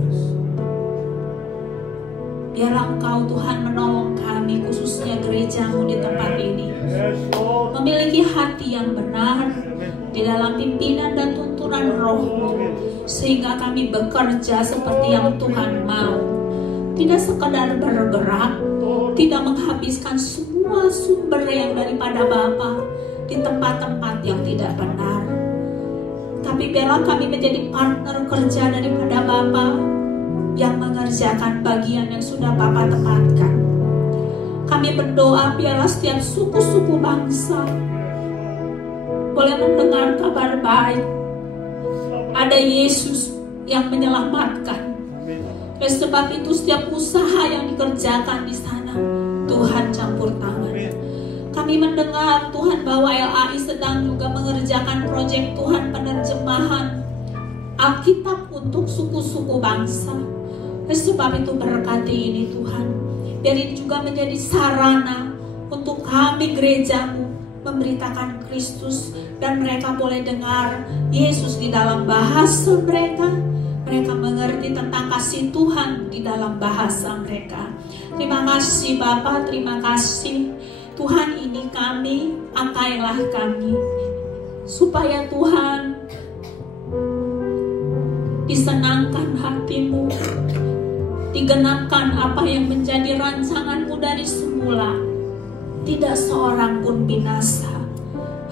Biarlah Engkau Tuhan menolong kami, khususnya gereja-Mu di tempat ini, memiliki hati yang benar di dalam pimpinan dan tuntunan Roh-Mu, sehingga kami bekerja seperti yang Tuhan mau. Tidak sekadar bergerak, tidak menghabiskan semua sumber yang daripada Bapa di tempat-tempat yang tidak benar. Tapi biarlah kami menjadi partner kerja daripada Bapa yang mengerjakan bagian yang sudah Bapa tempatkan. Kami berdoa biarlah setiap suku-suku bangsa boleh mendengar kabar baik. Ada Yesus yang menyelamatkan. Oleh sebab itu setiap usaha yang dikerjakan di sana, Tuhan campur tangan. Kami mendengar Tuhan bahwa LAI sedang juga mengerjakan proyek Tuhan penerjemahan Alkitab untuk suku-suku bangsa. Oleh sebab itu berkati ini Tuhan. Biar ini juga menjadi sarana untuk kami gereja-Mu memberitakan Kristus, dan mereka boleh dengar Yesus di dalam bahasa mereka. Mereka mengerti tentang kasih Tuhan di dalam bahasa mereka. Terima kasih Bapa, terima kasih Tuhan, ini kami, pakailah kami supaya Tuhan disenangkan hati-Mu, digenapkan apa yang menjadi rancangan-Mu dari semula. Tidak seorang pun binasa,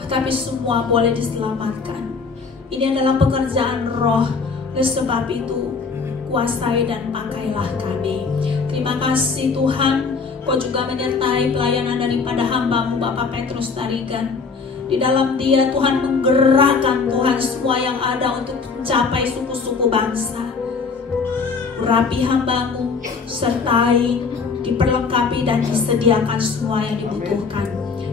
tapi semua boleh diselamatkan. Ini adalah pekerjaan Roh. Oleh sebab itu, kuasai dan pakailah kami. Terima kasih Tuhan, Kau juga menyertai pelayanan daripada hamba-Mu Bapak Petrus Tarigan. Di dalam dia Tuhan menggerakkan Tuhan semua yang ada untuk mencapai suku-suku bangsa. Urapi hamba-Mu, sertai, diperlengkapi dan disediakan semua yang dibutuhkan.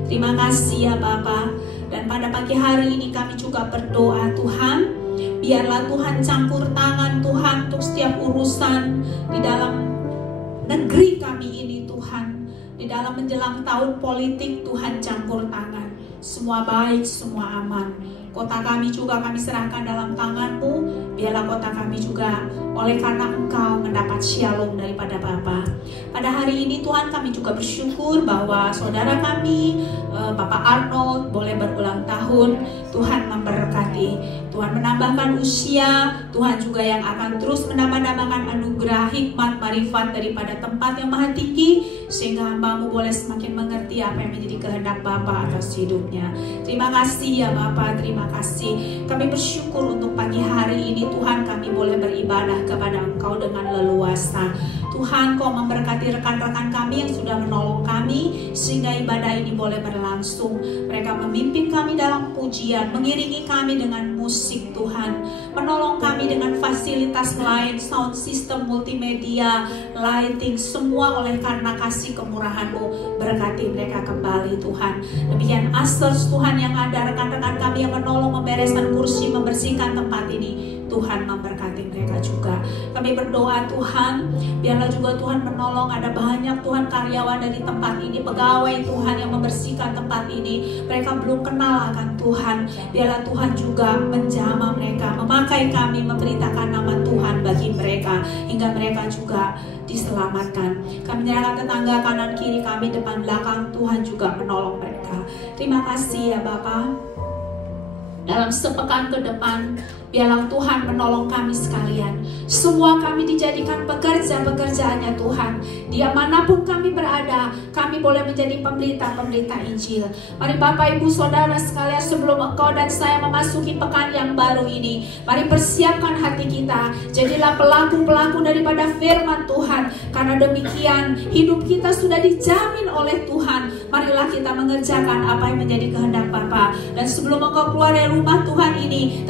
Terima kasih ya Bapa. Dan pada pagi hari ini kami juga berdoa Tuhan, biarlah Tuhan campur tangan Tuhan untuk setiap urusan di dalam negeri kami ini Tuhan. Di dalam menjelang tahun politik Tuhan campur tangan. Semua baik, semua aman. Kota kami juga kami serahkan dalam tangan-Mu. Biarlah kota kami juga oleh karena Engkau mendapat shalom daripada Bapa. Pada hari ini Tuhan kami juga bersyukur bahwa saudara kami Bapak Arnold boleh berulang tahun. Tuhan memberkati, Tuhan menambahkan usia, Tuhan juga yang akan terus menambah-nambahkan anugerah, hikmat, marifat daripada tempat yang maha tinggi, sehingga hamba-Mu boleh semakin mengerti apa yang menjadi kehendak Bapa atas hidupnya. Terima kasih ya Bapa, terima kasih. Kami bersyukur untuk pagi hari ini Tuhan kami boleh beribadah kepada Engkau dengan leluasa. Tuhan, Kau memberkati rekan-rekan kami yang sudah menolong kami sehingga ibadah ini boleh berlangsung. Mereka memimpin kami dalam pujian, mengiringi kami dengan musik Tuhan, menolong kami dengan fasilitas lain, sound system, multimedia, lighting, semua oleh karena kasih kemurahan-Mu. Berkati mereka kembali Tuhan. Demikian asers Tuhan yang ada, rekan-rekan kami yang menolong membereskan kursi, membersihkan tempat ini. Tuhan memberkati mereka juga. Kami berdoa Tuhan, biarlah juga Tuhan menolong, ada banyak Tuhan karyawan dari tempat ini, pegawai Tuhan yang membersihkan tempat ini, mereka belum kenal akan Tuhan. Biarlah Tuhan juga menjamah mereka, memakai kami memberitakan nama Tuhan bagi mereka, hingga mereka juga diselamatkan. Kami menyerahkan tetangga kanan kiri kami, depan belakang, Tuhan juga menolong mereka. Terima kasih ya Bapa. Dalam sepekan ke depan, biarlah Tuhan menolong kami sekalian. Semua kami dijadikan pekerja-pekerjaannya Tuhan. Dimanapun kami berada, kami boleh menjadi pemberita-pemberita Injil. Mari Bapak Ibu Saudara sekalian, sebelum engkau dan saya memasuki pekan yang baru ini, mari persiapkan hati kita. Jadilah pelaku-pelaku daripada firman Tuhan. Karena demikian hidup kita sudah dijamin oleh Tuhan. Marilah kita mengerjakan apa yang menjadi kehendak Bapa. Dan sebelum engkau keluar dari rumah Tuhan ini,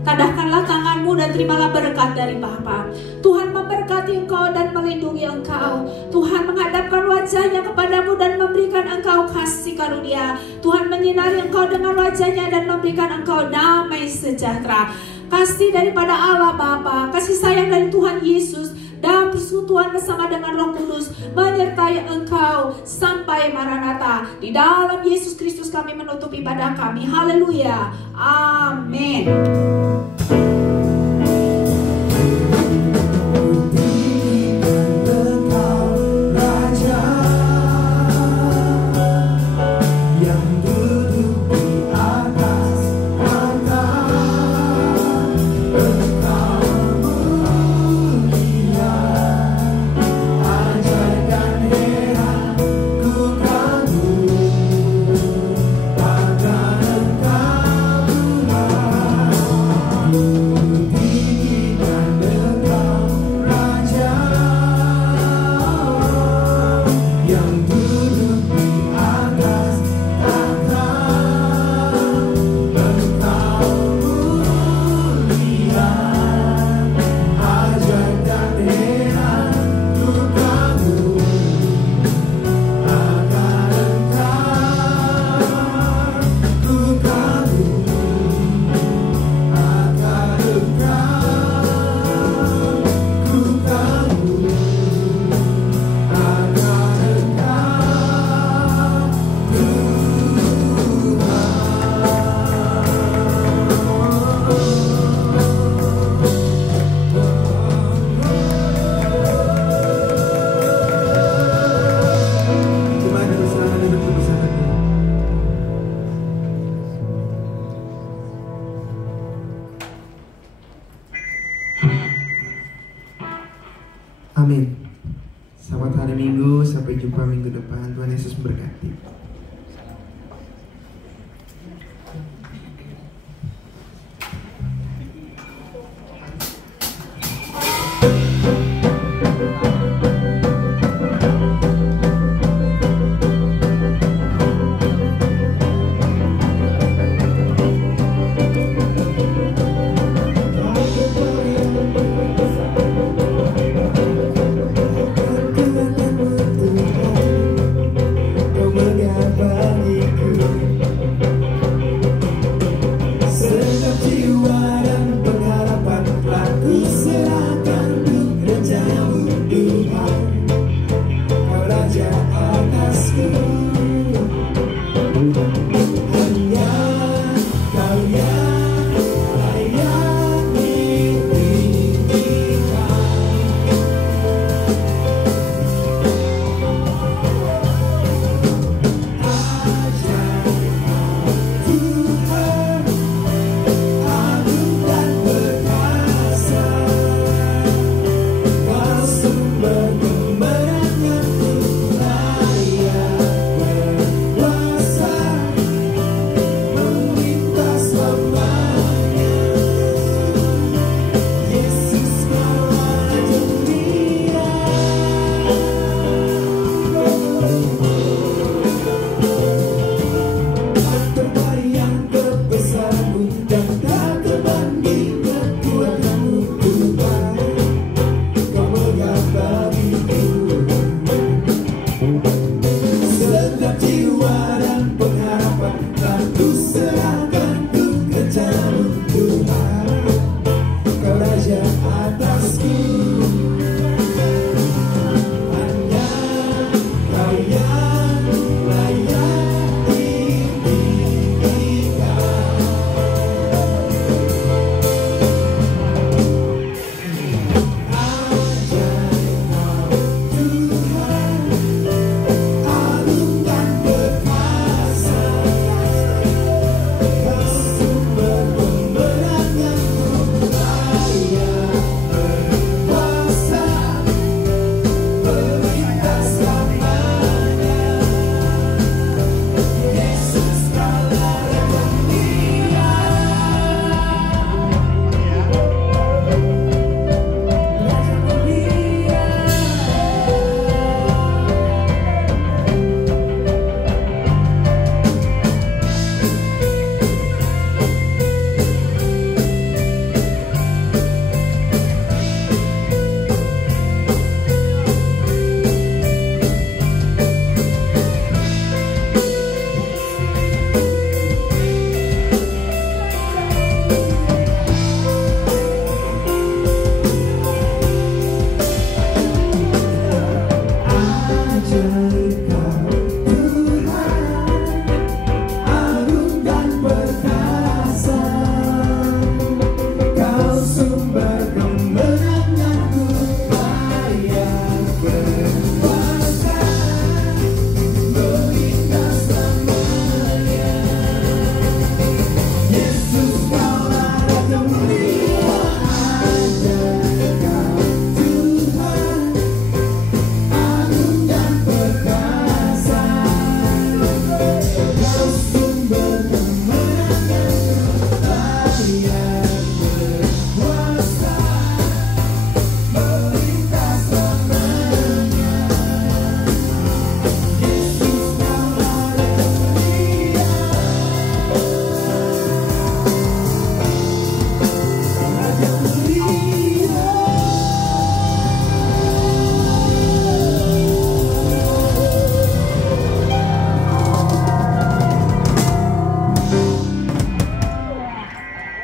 tadahkanlah tanganmu dan terimalah berkat dari Bapa. Tuhan memberkati engkau dan melindungi engkau. Tuhan menghadapkan wajahnya kepadamu dan memberikan engkau kasih karunia. Tuhan menyinari engkau dengan wajahnya dan memberikan engkau damai sejahtera. Kasih daripada Allah Bapa, kasih sayang dari Tuhan Yesus, dan persekutuan bersama dengan Roh Kudus menyertai engkau sampai Maranatha. Di dalam Yesus Kristus kami menutup ibadah kami. Haleluya. Amin. Amin. Selamat hari Minggu, sampai jumpa minggu depan. Tuhan Yesus memberkati.